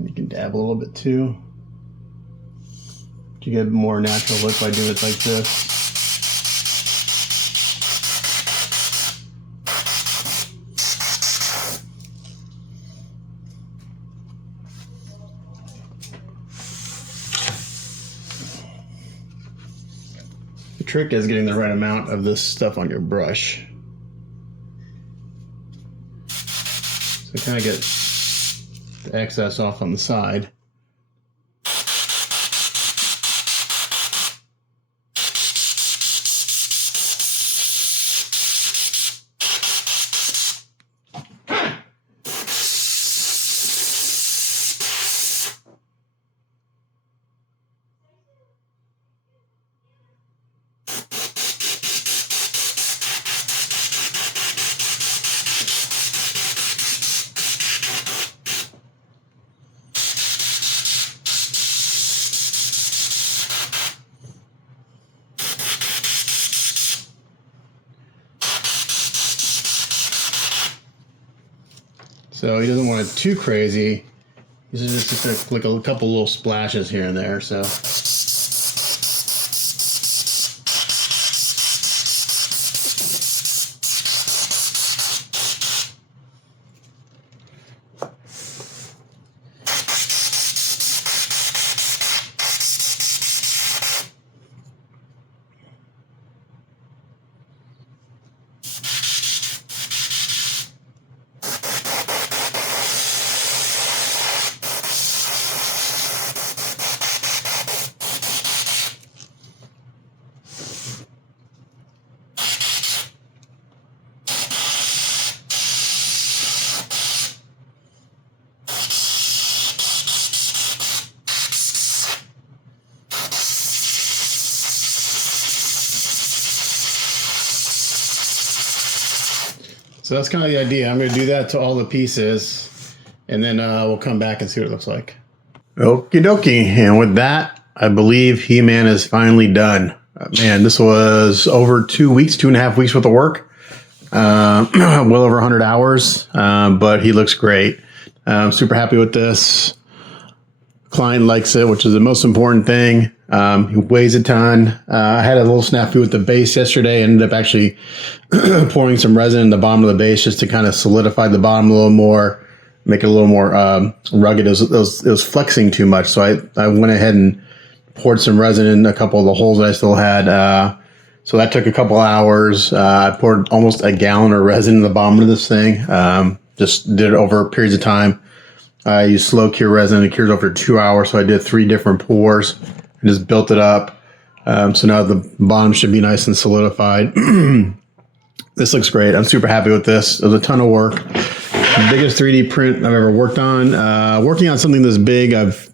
You can dab a little bit too. To get a more natural look by doing it like this. The trick is getting the right amount of this stuff on your brush. So kind of get the excess off on the side. So he doesn't want it too crazy. He's just like a couple little splashes here and there. So So that's kind of the idea. I'm going to do that to all the pieces, and then we'll come back and see what it looks like. Okie dokie. And with that, I believe He-Man is finally done. Man, this was over 2 weeks, 2.5 weeks worth of work. Well over 100 hours, but he looks great. I'm super happy with this. Client likes it, which is the most important thing. He weighs a ton. I had a little snafu with the base yesterday. I ended up actually pouring some resin in the bottom of the base just to kind of solidify the bottom a little more, make it a little more rugged. It was flexing too much, so I went ahead and poured some resin in a couple of the holes that I still had. So that took a couple hours. I poured almost a gallon of resin in the bottom of this thing. Just did it over periods of time. I used slow cure resin. It cures over 2 hours, so I did 3 different pours and just built it up. So now the bottom should be nice and solidified. This looks great. I'm super happy with this. It was a ton of work. The biggest 3D print I've ever worked on. Working on something this big, I've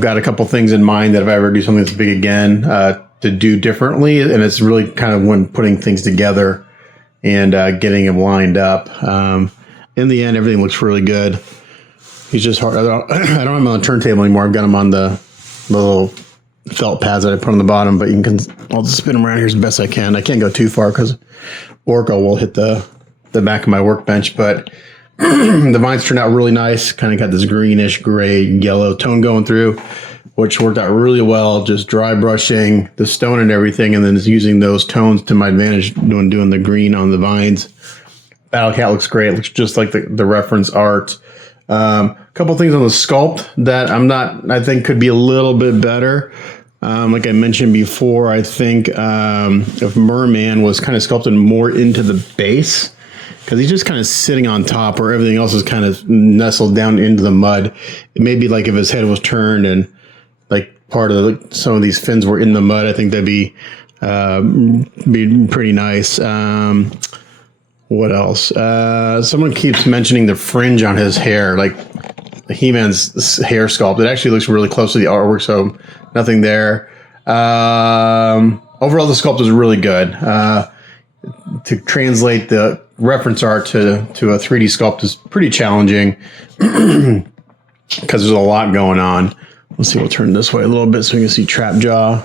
got a couple things in mind that if I ever do something this big again, to do differently. And it's really kind of when putting things together and getting them lined up. In the end, everything looks really good. He's just hard. I don't have him on the turntable anymore. I've got him on the little felt pads that I put on the bottom, but I'll just spin him around here as best I can. I can't go too far because Orca will hit the back of my workbench, but the vines turned out really nice. Kind of got this greenish gray yellow tone going through, which worked out really well. Just dry brushing the stone and everything, and then just using those tones to my advantage when doing the green on the vines. Battlecat looks great. It looks just like the reference art. A couple things on the sculpt that I think could be a little bit better. Like I mentioned before, I think if Merman was kind of sculpted more into the base, because he's just kind of sitting on top where everything else is kind of nestled down into the mud. It may be like if his head was turned and like part of some of these fins were in the mud, I think that'd be pretty nice. What else? Someone keeps mentioning the fringe on his hair, like He-Man's hair sculpt. It actually looks really close to the artwork, so nothing there. Overall, the sculpt is really good. To translate the reference art to a 3D sculpt is pretty challenging because there's a lot going on. Let's see, we'll turn this way a little bit so you can see Trap Jaw.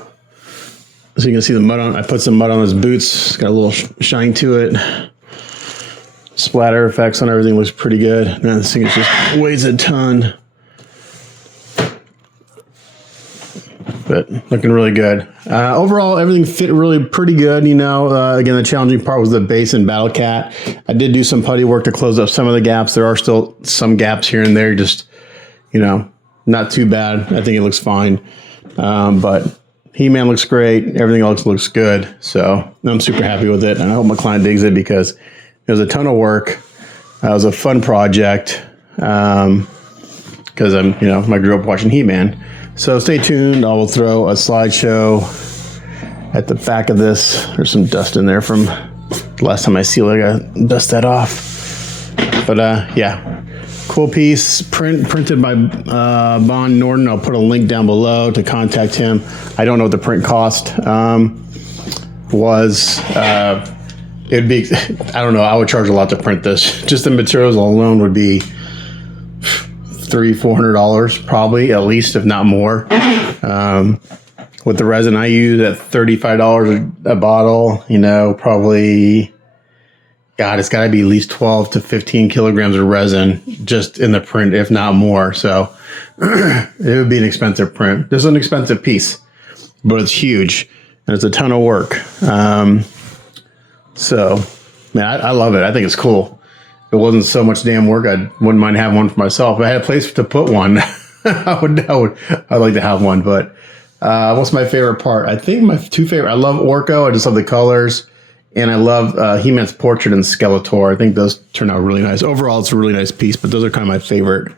So you can see the mud on. I put some mud on his boots. It's got a little shine to it. Splatter effects on everything looks pretty good. Man, this thing is just weighs a ton. But looking really good. Overall, everything fit really pretty good. You know, again, the challenging part was the base and Battlecat. I did do some putty work to close up some of the gaps. There are still some gaps here and there, just, you know, not too bad. I think it looks fine. But He-Man looks great. Everything else looks good. So I'm super happy with it. And I hope my client digs it because it was a ton of work. It was a fun project. because I grew up watching He-Man. So stay tuned. I will throw a slideshow at the back of this. There's some dust in there from the last time I sealed it. I gotta dust that off. But yeah, cool piece. Printed by Von Norton. I'll put a link down below to contact him. I don't know what the print cost was. It'd be, I don't know, I would charge a lot to print this. Just the materials alone would be $300-400 probably, at least, if not more. With the resin I use at $35 a bottle, probably, God, it's got to be at least 12 to 15 kilograms of resin just in the print, if not more. So it would be an expensive print. This is an expensive piece, but it's huge and it's a ton of work. So, man, I love it. I think it's cool. If it wasn't so much damn work, I wouldn't mind having one for myself. If I had a place to put one, I'd like to have one. But what's my favorite part? I think my two favorite, I love Orko. I just love the colors. And I love He-Man's portrait and Skeletor. I think those turn out really nice. Overall, it's a really nice piece, but those are kind of my favorite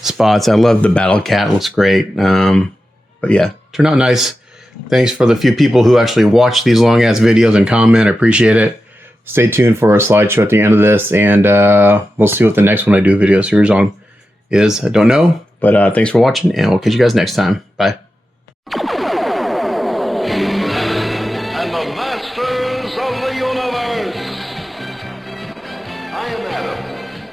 spots. I love the Battlecat. Looks great. But yeah, turned out nice. Thanks for the few people who actually watch these long ass videos and comment. I appreciate it. Stay tuned for a slideshow at the end of this, and we'll see what the next one I do a video series on is. I don't know, but thanks for watching, and we'll catch you guys next time. Bye. And the masters of the universe. I am Adam,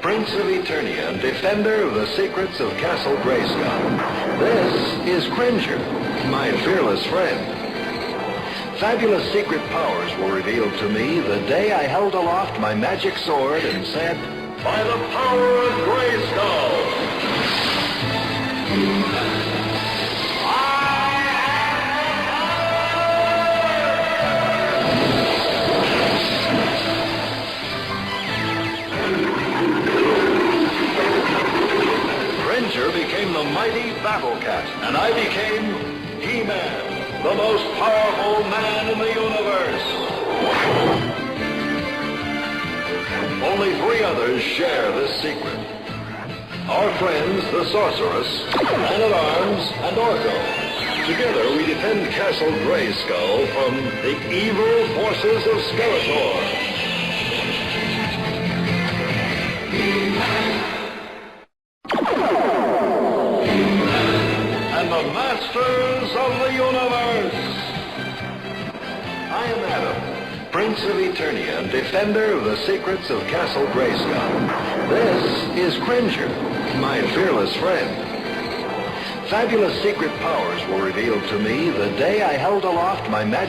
Prince of Eternia and defender of the secrets of Castle Grayskull. This is Cringer, my fearless friend. Fabulous secret powers were revealed to me the day I held aloft my magic sword and said, "By the power of Grayskull!" Cringer became the mighty Battlecat, and I became He-Man, the most powerful man in the universe. Only 3 others share this secret. Our friends, the Sorceress, Man-at-Arms, and Orko. Together we defend Castle Grayskull from the evil forces of Skeletor. And the masters of the universe. I am Adam, Prince of Eternia and defender of the secrets of Castle Grayskull. This is Cringer, my fearless friend. Fabulous secret powers were revealed to me the day I held aloft my magic